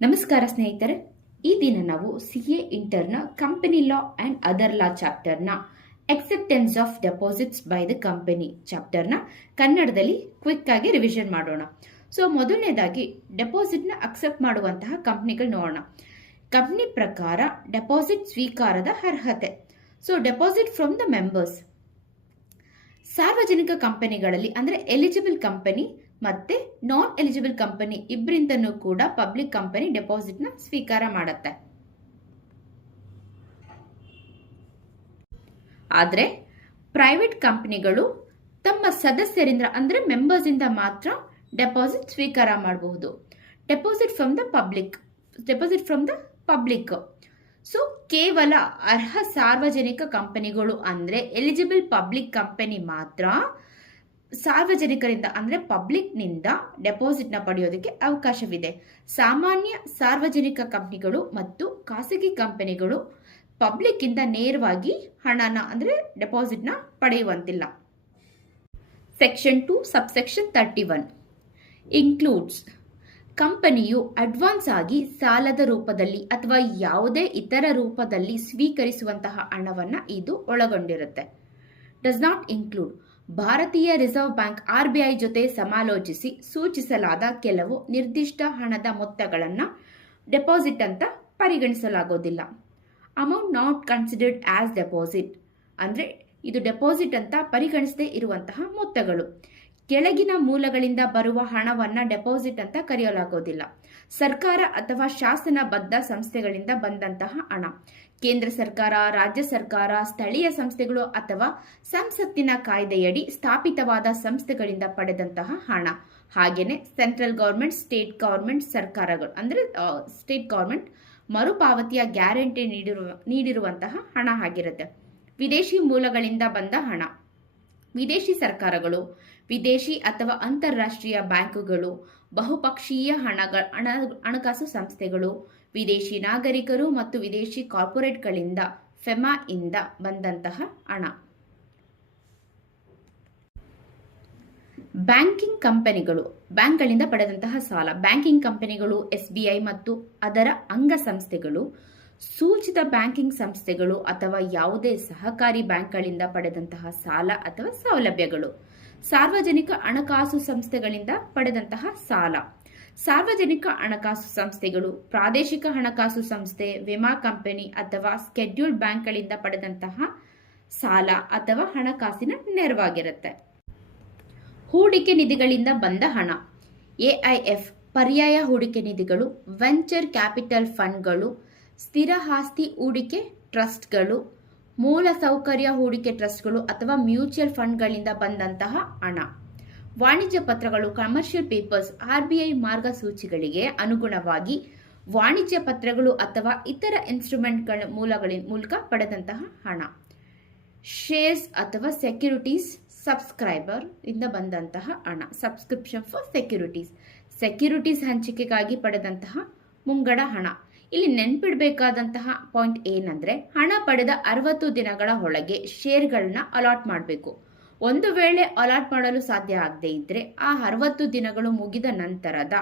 ನಮಸ್ಕಾರ ಸ್ನೇಹಿತರೆ. ಈ ದಿನ ನಾವು CA ಇಂಟರ್ನ company law and other law ಚಾಪ್ಟರ್ನ acceptance of deposits by the company ಚಾಪ್ಟರ್ನ ಕನ್ನಡದಲ್ಲಿ ಕ್ವಿಕ್ ಆಗಿ ರಿವಿಷನ್ ಮಾಡೋಣ. ಮೊದಲನೇದಾಗಿ ಡೆಪಾಸಿಟ್ನ ಅಕ್ಸೆಪ್ಟ್ ಮಾಡುವಂತಹ ಕಂಪ್ನಿಗಳು ನೋಡೋಣ. ಕಂಪ್ನಿ ಪ್ರಕಾರ ಡೆಪಾಸಿಟ್ ಸ್ವೀಕಾರದ ಅರ್ಹತೆ. Deposit from the members. ಸಾರ್ವಜನಿಕ ಕಂಪನಿಗಳಲ್ಲಿ ಅಂದ್ರೆ ಎಲಿಜಿಬಲ್ ಕಂಪನಿ ಮತ್ತೆ ನಾನ್ ಎಲಿಜಿಬಲ್ ಕಂಪನಿ ಇಬ್ಬರಿಂದನೂ ಕೂಡ ಪಬ್ಲಿಕ್ ಕಂಪನಿ ಡೆಪಾಸಿಟ್ ನ ಸ್ವೀಕಾರ ಮಾಡುತ್ತೆ. ಆದ್ರೆ ಪ್ರೈವೇಟ್ ಕಂಪನಿಗಳು ತಮ್ಮ ಸದಸ್ಯರಿಂದ ಅಂದ್ರೆ ಮೆಂಬರ್ಸ್ ಇಂದ ಮಾತ್ರ ಡೆಪಾಸಿಟ್ ಸ್ವೀಕಾರ ಮಾಡಬಹುದು. Deposit from the public. ಕೇವಲ ಅರ್ಹ ಸಾರ್ವಜನಿಕ ಕಂಪನಿಗಳು ಅಂದ್ರೆ ಎಲಿಜಿಬಲ್ ಪಬ್ಲಿಕ್ ಕಂಪನಿ ಮಾತ್ರ ಸಾರ್ವಜನಿಕರಿಂದ ಅಂದ್ರೆ ಪಬ್ಲಿಕ್ ನಿಂದ ಡೆಪಾಸಿಟ್ ನ ಪಡೆಯೋದಕ್ಕೆ ಅವಕಾಶವಿದೆ. ಸಾಮಾನ್ಯ ಸಾರ್ವಜನಿಕ ಕಂಪನಿಗಳು ಮತ್ತು ಖಾಸಗಿ ಕಂಪನಿಗಳು ಪಬ್ಲಿಕ್ ಇಂದ ನೇರವಾಗಿ ಹಣನ ಅಂದ್ರೆ ಡೆಪಾಸಿಟ್ ನ ಪಡೆಯುವಂತಿಲ್ಲ. Section 2 subsection 31 includes. ಕಂಪನಿಯು ಅಡ್ವಾನ್ಸ್ ಆಗಿ ಸಾಲದ ರೂಪದಲ್ಲಿ ಅಥವಾ ಯಾವುದೇ ಇತರ ರೂಪದಲ್ಲಿ ಸ್ವೀಕರಿಸುವಂತಹ ಹಣವನ್ನ ಇದು ಒಳಗೊಂಡಿರುತ್ತೆ. Does not include. ಭಾರತೀಯ ರಿಸರ್ವ್ ಬ್ಯಾಂಕ್ RBI ಜೊತೆ ಸಮಾಲೋಚಿಸಿ ಸೂಚಿಸಲಾದ ಕೆಲವು ನಿರ್ದಿಷ್ಟ ಹಣದ ಮೊತ್ತಗಳನ್ನು ಡೆಪಾಸಿಟ್ ಅಂತ ಪರಿಗಣಿಸಲಾಗೋದಿಲ್ಲ. Amount not considered as deposit ಅಂದ್ರೆ ಇದು ಡೆಪಾಸಿಟ್ ಅಂತ ಪರಿಗಣಿಸದೇ ಇರುವಂತಹ ಮೊತ್ತಗಳು. ಕೆಳಗಿನ ಮೂಲಗಳಿಂದ ಬರುವ ಹಣವನ್ನ ಡೆಪಾಸಿಟ್ ಅಂತ ಕರೆಯಲಾಗೋದಿಲ್ಲ. ಸರ್ಕಾರ ಅಥವಾ ಶಾಸನಬದ್ಧ ಸಂಸ್ಥೆಗಳಿಂದ ಬಂದಂತಹ ಹಣ, ಕೇಂದ್ರ ಸರ್ಕಾರ, ರಾಜ್ಯ ಸರ್ಕಾರ, ಸ್ಥಳೀಯ ಸಂಸ್ಥೆಗಳು ಅಥವಾ ಸಂಸತ್ತಿನ ಕಾಯ್ದೆಯಡಿ ಸ್ಥಾಪಿತವಾದ ಸಂಸ್ಥೆಗಳಿಂದ ಪಡೆದಂತಹ ಹಣ, ಹಾಗೇನೆ ಸೆಂಟ್ರಲ್ ಗವರ್ಮೆಂಟ್, ಸ್ಟೇಟ್ ಗವರ್ಮೆಂಟ್ ಸರ್ಕಾರಗಳು ಅಂದ್ರೆ ಸ್ಟೇಟ್ ಗವರ್ಮೆಂಟ್ ಮರುಪಾವತಿಯ ಗ್ಯಾರಂಟಿ ನೀಡಿರುವಂತಹ ಹಣ ಆಗಿರುತ್ತೆ. ವಿದೇಶಿ ಮೂಲಗಳಿಂದ ಬಂದ ಹಣ, ವಿದೇಶಿ ಸರ್ಕಾರಗಳು, ವಿದೇಶಿ ಅಥವಾ ಅಂತಾರಾಷ್ಟ್ರೀಯ ಬ್ಯಾಂಕುಗಳು, ಬಹುಪಕ್ಷೀಯ ಹಣಕಾಸು ಸಂಸ್ಥೆಗಳು, ವಿದೇಶಿ ನಾಗರಿಕರು ಮತ್ತು ವಿದೇಶಿ ಕಾರ್ಪೊರೇಟ್ಗಳಿಂದ ಫೆಮಾ ಇಂದ ಬಂದಂತಹ ಹಣ. ಬ್ಯಾಂಕಿಂಗ್ ಕಂಪನಿಗಳು, ಬ್ಯಾಂಕ್ಗಳಿಂದ ಪಡೆದಂತಹ ಸಾಲ. ಬ್ಯಾಂಕಿಂಗ್ ಕಂಪನಿಗಳು, SBI ಮತ್ತು ಅದರ ಅಂಗಸಂಸ್ಥೆಗಳು, ಸೂಚಿತ ಬ್ಯಾಂಕಿಂಗ್ ಸಂಸ್ಥೆಗಳು ಅಥವಾ ಯಾವುದೇ ಸಹಕಾರಿ ಬ್ಯಾಂಕ್ಗಳಿಂದ ಪಡೆದಂತಹ ಸಾಲ ಅಥವಾ ಸೌಲಭ್ಯಗಳು. ಸಾರ್ವಜನಿಕ ಹಣಕಾಸು ಸಂಸ್ಥೆಗಳಿಂದ ಪಡೆದಂತಹ ಸಾಲ. ಸಾರ್ವಜನಿಕ ಹಣಕಾಸು ಸಂಸ್ಥೆಗಳು, ಪ್ರಾದೇಶಿಕ ಹಣಕಾಸು ಸಂಸ್ಥೆ, ವಿಮಾ ಕಂಪನಿ ಅಥವಾ ಸ್ಕೆಡ್ಯೂಲ್ಡ್ ಬ್ಯಾಂಕ್ಗಳಿಂದ ಪಡೆದಂತಹ ಸಾಲ ಅಥವಾ ಹಣಕಾಸಿನ ನೆರವಾಗಿರುತ್ತೆ. ಹೂಡಿಕೆ ನಿಧಿಗಳಿಂದ ಬಂದ ಹಣ. AIF ಪರ್ಯಾಯ ಹೂಡಿಕೆ ನಿಧಿಗಳು, ವೆಂಚರ್ ಕ್ಯಾಪಿಟಲ್ ಫಂಡ್ಗಳು, ಸ್ಥಿರ ಆಸ್ತಿ ಹೂಡಿಕೆ ಟ್ರಸ್ಟ್ಗಳು, ಮೂಲಸೌಕರ್ಯ ಹೂಡಿಕೆ ಟ್ರಸ್ಟ್ಗಳು ಅಥವಾ ಮ್ಯೂಚುವಲ್ ಫಂಡ್ಗಳಿಂದ ಬಂದಂತಹ ಹಣ. ವಾಣಿಜ್ಯ ಪತ್ರಗಳು, ಕಮರ್ಷಿಯಲ್ ಪೇಪರ್ಸ್, RBI ಮಾರ್ಗಸೂಚಿಗಳಿಗೆ ಅನುಗುಣವಾಗಿ ವಾಣಿಜ್ಯ ಪತ್ರಗಳು ಅಥವಾ ಇತರ ಇನ್ಸ್ಟ್ರೂಮೆಂಟ್ಗಳ ಮೂಲಕ ಪಡೆದಂತಹ ಹಣ. ಶೇರ್ಸ್ ಅಥವಾ ಸೆಕ್ಯೂರಿಟೀಸ್, ಸಬ್ಸ್ಕ್ರೈಬರ್ ಇಂದ ಬಂದಂತಹ ಹಣ. ಸಬ್ಸ್ಕ್ರಿಪ್ಷನ್ ಫಾರ್ ಸೆಕ್ಯೂರಿಟೀಸ್ ಹಂಚಿಕೆಗಾಗಿ ಪಡೆದಂತಹ ಮುಂಗಡ ಹಣ. ಇಲ್ಲಿ ನೆನ್ಪಿಡಬೇಕಾದಂತಹ ಪಾಯಿಂಟ್ ಏನಂದ್ರೆ ಹಣ ಪಡೆದ 60 ದಿನಗಳ ಒಳಗೆ ಶೇರ್ಗಳನ್ನ ಅಲಾಟ್ ಮಾಡಬೇಕು. ಒಂದು ವೇಳೆ ಅಲಾಟ್ ಮಾಡಲು ಸಾಧ್ಯ ಆಗದೆ ಇದ್ರೆ ಆ 60 ದಿನಗಳು ಮುಗಿದ ನಂತರದ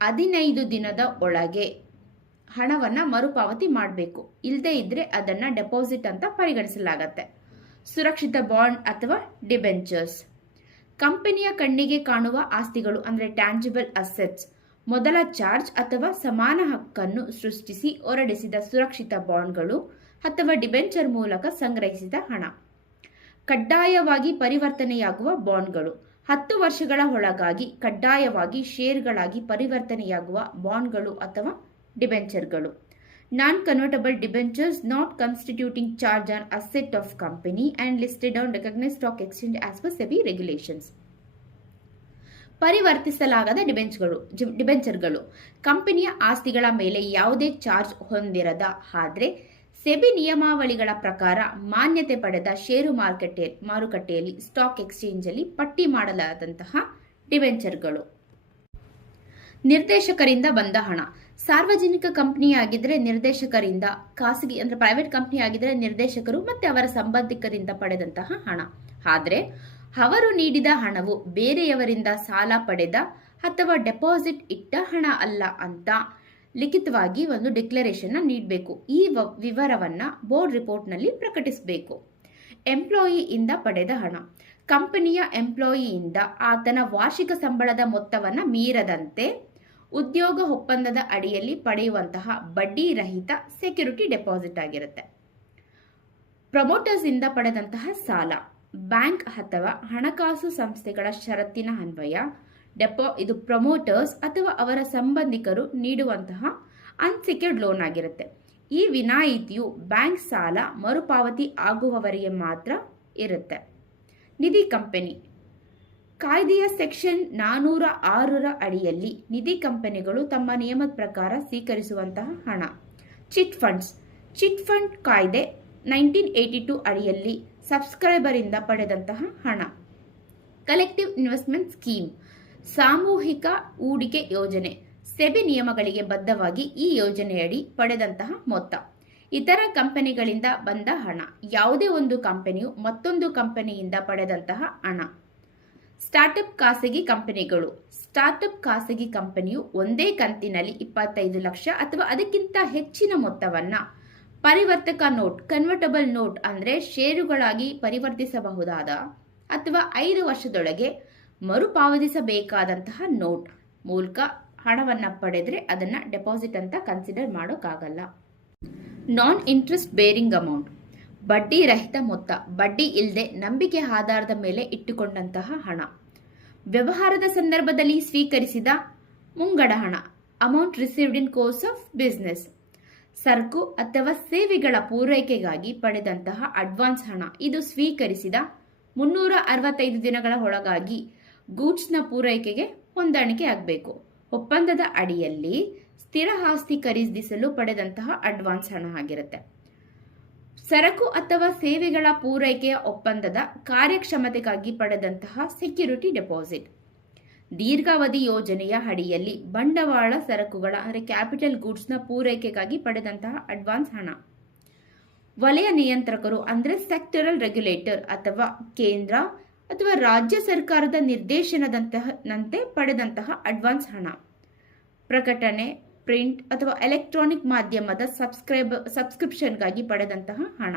15 ದಿನದ ಒಳಗೆ ಹಣವನ್ನ ಮರುಪಾವತಿ ಮಾಡಬೇಕು. ಇಲ್ಲದೆ ಇದ್ರೆ ಅದನ್ನ ಡೆಪಾಸಿಟ್ ಅಂತ ಪರಿಗಣಿಸಲಾಗತ್ತೆ. ಸುರಕ್ಷಿತ ಬಾಂಡ್ ಅಥವಾ ಡಿಬೆಂಚರ್ಸ್. ಕಂಪನಿಯ ಕಣ್ಣಿಗೆ ಕಾಣುವ ಆಸ್ತಿಗಳು ಅಂದ್ರೆ ಟ್ಯಾಂಜಿಬಲ್ ಅಸೆಟ್ಸ್. ಮೊದಲ ಚಾರ್ಜ್ ಅಥವಾ ಸಮಾನ ಹಕ್ಕನ್ನು ಸೃಷ್ಟಿಸಿ ಹೊರಡಿಸಿದ ಸುರಕ್ಷಿತ ಬಾಂಡ್ಗಳು ಅಥವಾ ಡಿಬೆಂಚರ್ ಮೂಲಕ ಸಂಗ್ರಹಿಸಿದ ಹಣ. ಕಡ್ಡಾಯವಾಗಿ ಪರಿವರ್ತನೆಯಾಗುವ ಬಾಂಡ್ಗಳು. 10 ವರ್ಷಗಳ ಒಳಗಾಗಿ ಕಡ್ಡಾಯವಾಗಿ ಷೇರ್ಗಳಾಗಿ ಪರಿವರ್ತನೆಯಾಗುವ ಬಾಂಡ್ಗಳು ಅಥವಾ ಡಿಬೆಂಚರ್ಗಳು. Non convertible debentures not constituting charge on asset of company and listed on recognised stock exchange as per SEBI regulations. ಪರಿವರ್ತಿಸಲಾಗದ ಡಿಬೆಂಚರ್ಗಳು. ಕಂಪನಿಯ ಆಸ್ತಿಗಳ ಮೇಲೆ ಯಾವುದೇ ಚಾರ್ಜ್ ಹೊಂದಿರದ ಆದ್ರೆ ಸೆಬಿ ನಿಯಮಾವಳಿಗಳ ಪ್ರಕಾರ ಮಾನ್ಯತೆ ಪಡೆದ ಷೇರು ಮಾರುಕಟ್ಟೆಯಲ್ಲಿ ಸ್ಟಾಕ್ ಎಕ್ಸ್ಚೇಂಜ್ ಅಲ್ಲಿ ಪಟ್ಟಿ ಮಾಡಲಾದಂತಹ ಡಿಬೆಂಚರ್ಗಳು. ನಿರ್ದೇಶಕರಿಂದ ಬಂದ ಹಣ. ಸಾರ್ವಜನಿಕ ಕಂಪನಿಯಾಗಿದ್ರೆ ನಿರ್ದೇಶಕರಿಂದ, ಖಾಸಗಿ ಅಂದ್ರೆ ಪ್ರೈವೇಟ್ ಕಂಪನಿ ಆಗಿದ್ರೆ ನಿರ್ದೇಶಕರು ಮತ್ತೆ ಅವರ ಸಂಬಂಧಿಕರಿಂದ ಪಡೆದಂತಹ ಹಣ. ಆದ್ರೆ ಅವರು ನೀಡಿದ ಹಣವು ಬೇರೆಯವರಿಂದ ಸಾಲ ಪಡೆದ ಅಥವಾ ಡೆಪಾಸಿಟ್ ಇಟ್ಟ ಹಣ ಅಲ್ಲ ಅಂತ ಲಿಖಿತವಾಗಿ ಒಂದು ಡಿಕ್ಲರೇಷನ್ ನೀಡಬೇಕು. ಈ ವಿವರವನ್ನ ಬೋರ್ಡ್ ರಿಪೋರ್ಟ್ನಲ್ಲಿ ಪ್ರಕಟಿಸಬೇಕು. ಎಂಪ್ಲಾಯಿಯಿಂದ ಪಡೆದ ಹಣ. ಕಂಪನಿಯ ಎಂಪ್ಲಾಯಿಯಿಂದ ಆತನ ವಾರ್ಷಿಕ ಸಂಬಳದ ಮೊತ್ತವನ್ನು ಮೀರದಂತೆ ಉದ್ಯೋಗ ಒಪ್ಪಂದದ ಅಡಿಯಲ್ಲಿ ಪಡೆಯುವಂತಹ ಬಡ್ಡಿ ರಹಿತ ಸೆಕ್ಯೂರಿಟಿ ಡೆಪಾಸಿಟ್ ಆಗಿರುತ್ತೆ. ಪ್ರಮೋಟರ್ಸ್ ಇಂದ ಪಡೆದಂತಹ ಸಾಲ. ಬ್ಯಾಂಕ್ ಅಥವಾ ಹಣಕಾಸು ಸಂಸ್ಥೆಗಳ ಷರತ್ತಿನ ಅನ್ವಯ ಇದು ಪ್ರಮೋಟರ್ಸ್ ಅಥವಾ ಅವರ ಸಂಬಂಧಿಕರು ನೀಡುವಂತಹ ಅನ್ಸೆಕ್ಯೂರ್ಡ್ ಲೋನ್ ಆಗಿರುತ್ತೆ. ಈ ವಿನಾಯಿತಿಯು ಬ್ಯಾಂಕ್ ಸಾಲ ಮರುಪಾವತಿ ಆಗುವವರೆಗೆ ಮಾತ್ರ ಇರುತ್ತೆ. ನಿಧಿ ಕಂಪನಿ. ಕಾಯ್ದೆಯ ಸೆಕ್ಷನ್ 406ರ ಅಡಿಯಲ್ಲಿ ನಿಧಿ ಕಂಪನಿಗಳು ತಮ್ಮ ನಿಯಮದ ಪ್ರಕಾರ ಸ್ವೀಕರಿಸುವಂತಹ ಹಣ. Chit funds. ಚಿಟ್ ಫಂಡ್ ಕಾಯ್ದೆ 1982 ಅಡಿಯಲ್ಲಿ ಸಬ್ಸ್ಕ್ರೈಬರ್ ಇಂದ ಪಡೆದಂತಹ ಹಣ. Collective investment scheme. ಸಾಮೂಹಿಕ ಹೂಡಿಕೆ ಯೋಜನೆ. ಸೆಬಿ ನಿಯಮಗಳಿಗೆ ಬದ್ಧವಾಗಿ ಈ ಯೋಜನೆಯಡಿ ಪಡೆದಂತಹ ಮೊತ್ತ. ಇತರ ಕಂಪನಿಗಳಿಂದ ಬಂದ ಹಣ. ಯಾವುದೇ ಒಂದು ಕಂಪನಿಯು ಮತ್ತೊಂದು ಕಂಪನಿಯಿಂದ ಪಡೆದಂತಹ ಹಣ. ಸ್ಟಾರ್ಟ್ಅಪ್ ಖಾಸಗಿ ಕಂಪನಿಗಳು. ಸ್ಟಾರ್ಟ್ಅಪ್ ಖಾಸಗಿ ಕಂಪನಿಯು ಒಂದೇ ಕಂತಿನಲ್ಲಿ 25 ಲಕ್ಷ ಅಥವಾ ಅದಕ್ಕಿಂತ ಹೆಚ್ಚಿನ ಮೊತ್ತವನ್ನ ಪರಿವರ್ತಕ ನೋಟ್, ಕನ್ವರ್ಟಬಲ್ ನೋಟ್ ಅಂದ್ರೆ ಷೇರುಗಳಾಗಿ ಪರಿವರ್ತಿಸಬಹುದಾದ ಅಥವಾ 5 ವರ್ಷದೊಳಗೆ ಮರುಪಾವತಿಸಬೇಕಾದಂತಹ ನೋಟ್ ಮೂಲಕ ಹಣವನ್ನ ಪಡೆದ್ರೆ ಅದನ್ನ ಡೆಪಾಸಿಟ್ ಅಂತ ಕನ್ಸಿಡರ್ ಮಾಡೋಕ್ಕಾಗಲ್ಲ. ನಾನ್ ಇಂಟ್ರೆಸ್ಟ್ ಬೇರಿಂಗ್ ಅಮೌಂಟ್. ಬಡ್ಡಿ ರಹಿತ ಮೊತ್ತ. ಬಡ್ಡಿ ಇಲ್ಲದೆ ನಂಬಿಕೆ ಆಧಾರದ ಮೇಲೆ ಇಟ್ಟುಕೊಂಡಂತಹ ಹಣ. ವ್ಯವಹಾರದ ಸಂದರ್ಭದಲ್ಲಿ ಸ್ವೀಕರಿಸಿದ ಮುಂಗಡ ಹಣ. Amount received in course of business. ಸರಕು ಅಥವಾ ಸೇವೆಗಳ ಪೂರೈಕೆಗಾಗಿ ಪಡೆದಂತಹ ಅಡ್ವಾನ್ಸ್ ಹಣ. ಇದು ಸ್ವೀಕರಿಸಿದ 365 ದಿನಗಳ ಒಳಗಾಗಿ ಗೂಡ್ಸ್ನ ಪೂರೈಕೆಗೆ ಹೊಂದಾಣಿಕೆ ಆಗಬೇಕು. ಒಪ್ಪಂದದ ಅಡಿಯಲ್ಲಿ ಸ್ಥಿರ ಆಸ್ತಿ ಖರೀದಿಸಲು ಪಡೆದಂತಹ ಅಡ್ವಾನ್ಸ್ ಹಣ ಆಗಿರುತ್ತೆ. ಸರಕು ಅಥವಾ ಸೇವೆಗಳ ಪೂರೈಕೆಯ ಒಪ್ಪಂದದ ಕಾರ್ಯಕ್ಷಮತೆಗಾಗಿ ಪಡೆದಂತಹ ಸೆಕ್ಯೂರಿಟಿ ಡೆಪಾಸಿಟ್. ದೀರ್ಘಾವಧಿ ಯೋಜನೆಯ ಅಡಿಯಲ್ಲಿ ಬಂಡವಾಳ ಸರಕುಗಳ ಅಂದರೆ ಕ್ಯಾಪಿಟಲ್ ಗೂಡ್ಸ್ನ ಪೂರೈಕೆಗಾಗಿ ಪಡೆದಂತಹ ಅಡ್ವಾನ್ಸ್ ಹಣ. ವಲಯ ನಿಯಂತ್ರಕರು ಅಂದರೆ ಸೆಕ್ಟರಲ್ ರೆಗ್ಯುಲೇಟರ್ ಅಥವಾ ಕೇಂದ್ರ ಅಥವಾ ರಾಜ್ಯ ಸರ್ಕಾರದ ನಿರ್ದೇಶನದಂತೆ ಪಡೆದಂತಹ ಅಡ್ವಾನ್ಸ್ ಹಣ. ಪ್ರಕಟಣೆ, ಪ್ರಿಂಟ್ ಅಥವಾ ಎಲೆಕ್ಟ್ರಾನಿಕ್ ಮಾಧ್ಯಮದ ಸಬ್ಸ್ಕ್ರಿಪ್ಷನ್ಗಾಗಿ ಪಡೆದಂತಹ ಹಣ.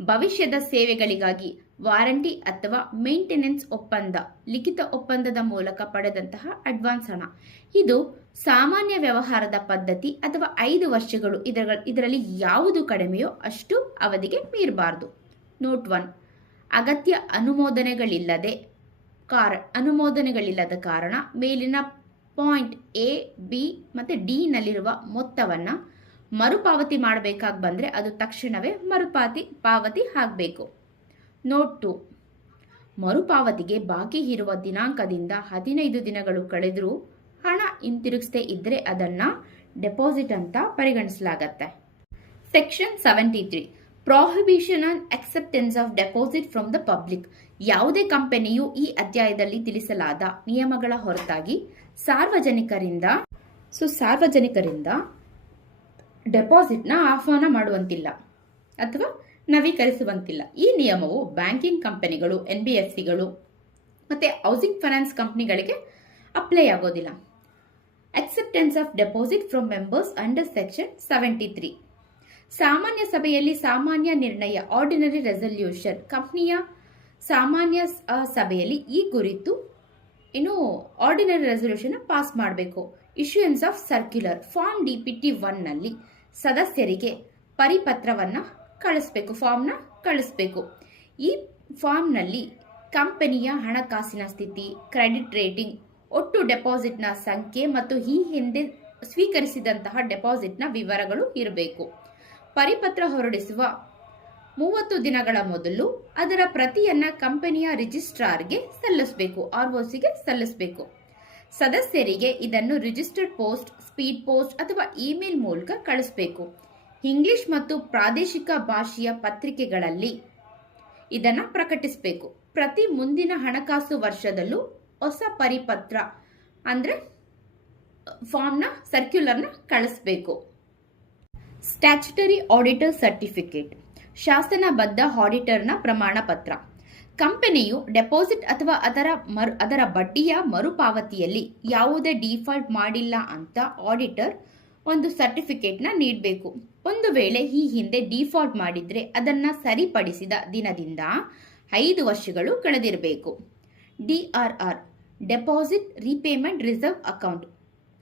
ಭವಿಷ್ಯದ ಸೇವೆಗಳಿಗಾಗಿ ವಾರಂಟಿ ಅಥವಾ ಮೇಂಟೆನೆನ್ಸ್ ಒಪ್ಪಂದ, ಲಿಖಿತ ಒಪ್ಪಂದದ ಮೂಲಕ ಪಡೆದಂತಹ ಅಡ್ವಾನ್ಸ್ ಹಣ. ಇದು ಸಾಮಾನ್ಯ ವ್ಯವಹಾರದ ಪದ್ಧತಿ ಅಥವಾ 5 ವರ್ಷಗಳು. ಇದರಲ್ಲಿ ಯಾವುದು ಕಡಿಮೆಯೋ ಅಷ್ಟು ಅವಧಿಗೆ ಮೀರಬಾರದು. ನೋಟ್ 1. ಅಗತ್ಯ ಅನುಮೋದನೆಗಳಿಲ್ಲದ ಕಾರಣ ಮೇಲಿನ ಪಾಯಿಂಟ್ ಎ, ಬಿ ಮತ್ತು ಡಿ ನಲ್ಲಿರುವ ಮೊತ್ತವನ್ನ ಮರುಪಾವತಿ ಮಾಡಬೇಕಾಗಿ ಬಂದ್ರೆ ಅದು ತಕ್ಷಣವೇ ಪಾವತಿ ಆಗಬೇಕು. ನೋಟ್ 2. ಮರುಪಾವತಿಗೆ ಬಾಕಿ ಇರುವ ದಿನಾಂಕದಿಂದ 15 ದಿನಗಳು ಕಳೆದರೂ ಹಣ ಹಿಂತಿರುಗಿಸದೇ ಇದ್ರೆ ಅದನ್ನ ಡೆಪಾಸಿಟ್ ಅಂತ ಪರಿಗಣಿಸಲಾಗತ್ತೆ. Section 73. Prohibition on acceptance of deposit from the public. ಯಾವುದೇ ಕಂಪನಿಯು ಈ ಅಧ್ಯಾಯದಲ್ಲಿ ತಿಳಿಸಲಾದ ನಿಯಮಗಳ ಹೊರತಾಗಿ ಸಾರ್ವಜನಿಕರಿಂದ ಡೆಪಾಸಿಟ್ನ ಆಹ್ವಾನ ಮಾಡುವಂತಿಲ್ಲ ಅಥವಾ ನವೀಕರಿಸುವಂತಿಲ್ಲ. ಈ ನಿಯಮವು ಬ್ಯಾಂಕಿಂಗ್ ಕಂಪನಿಗಳು, NBFCಗಳು ಮತ್ತೆ ಹೌಸಿಂಗ್ ಫೈನಾನ್ಸ್ ಕಂಪನಿಗಳಿಗೆ ಅಪ್ಲೈ ಆಗೋದಿಲ್ಲ. Acceptance of deposit from members under section 73. ಸಾಮಾನ್ಯ ಸಭೆಯಲ್ಲಿ ಸಾಮಾನ್ಯ ನಿರ್ಣಯ, ಆರ್ಡಿನರಿ ರೆಸಲ್ಯೂಷನ್. ಕಂಪನಿಯ ಸಾಮಾನ್ಯ ಸಭೆಯಲ್ಲಿ ಈ ಕುರಿತು ಆರ್ಡಿನರಿ ರೆಸಲ್ಯೂಷನ್ ಪಾಸ್ ಮಾಡಬೇಕು. Issuance of circular. Form DPT 1 ನಲ್ಲಿ ಸದಸ್ಯರಿಗೆ ಪರಿಪತ್ರವನ್ನ ಫಾರ್ಮ್ನ ಕಳಿಸಬೇಕು. ಈ ಫಾರ್ಮ್ನಲ್ಲಿ ಕಂಪನಿಯ ಹಣಕಾಸಿನ ಸ್ಥಿತಿ, ಕ್ರೆಡಿಟ್ ರೇಟಿಂಗ್, ಒಟ್ಟು ಡೆಪಾಸಿಟ್ನ ಸಂಖ್ಯೆ ಮತ್ತು ಈ ಹಿಂದೆ ಸ್ವೀಕರಿಸಿದಂತಹ ಡೆಪಾಸಿಟ್ನ ವಿವರಗಳು ಇರಬೇಕು. ಪರಿಪತ್ರ ಹೊರಡಿಸುವ 30 ದಿನಗಳ ಮೊದಲು ಅದರ ಪ್ರತಿಯನ್ನ ಕಂಪನಿಯ ರಿಜಿಸ್ಟ್ರಾರ್ಗೆ ಸಲ್ಲಿಸಬೇಕು, ROCಗೆ ಸಲ್ಲಿಸಬೇಕು. ಸದಸ್ಯರಿಗೆ ಇದನ್ನು ರಿಜಿಸ್ಟರ್ಡ್ ಪೋಸ್ಟ್, ಸ್ಪೀಡ್ ಪೋಸ್ಟ್ ಅಥವಾ ಇಮೇಲ್ ಮೂಲಕ ಕಳಿಸಬೇಕು. ಇಂಗ್ಲಿಷ್ ಮತ್ತು ಪ್ರಾದೇಶಿಕ ಭಾಷೆಯ ಪತ್ರಿಕೆಗಳಲ್ಲಿ ಇದನ್ನು ಪ್ರಕಟಿಸಬೇಕು. ಪ್ರತಿ ಮುಂದಿನ ಹಣಕಾಸು ವರ್ಷದಲ್ಲೂ ಹೊಸ ಪರಿಪತ್ರ ಅಂದ್ರೆ ಫಾರ್ಮ್ನ ಸರ್ಕ್ಯುಲರ್ನ ಕಳಿಸಬೇಕು. Statutory auditor certificate. ಶಾಸನಬದ್ಧ ಆಡಿಟರ್ನ ಪ್ರಮಾಣ ಪತ್ರ. ಕಂಪನಿಯು ಡೆಪಾಸಿಟ್ ಅಥವಾ ಅದರ ಬಡ್ಡಿಯ ಮರುಪಾವತಿಯಲ್ಲಿ ಯಾವುದೇ ಡಿಫಾಲ್ಟ್ ಮಾಡಿಲ್ಲ ಅಂತ ಆಡಿಟರ್ ಒಂದು ಸರ್ಟಿಫಿಕೇಟ್ನ ನೀಡಬೇಕು. ಒಂದು ವೇಳೆ ಈ ಹಿಂದೆ ಡಿಫಾಲ್ಟ್ ಮಾಡಿದ್ರೆ ಅದನ್ನ ಸರಿಪಡಿಸಿದ ದಿನದಿಂದ 5 ವರ್ಷಗಳು ಕಳೆದಿರಬೇಕು. DRR deposit repayment reserve account.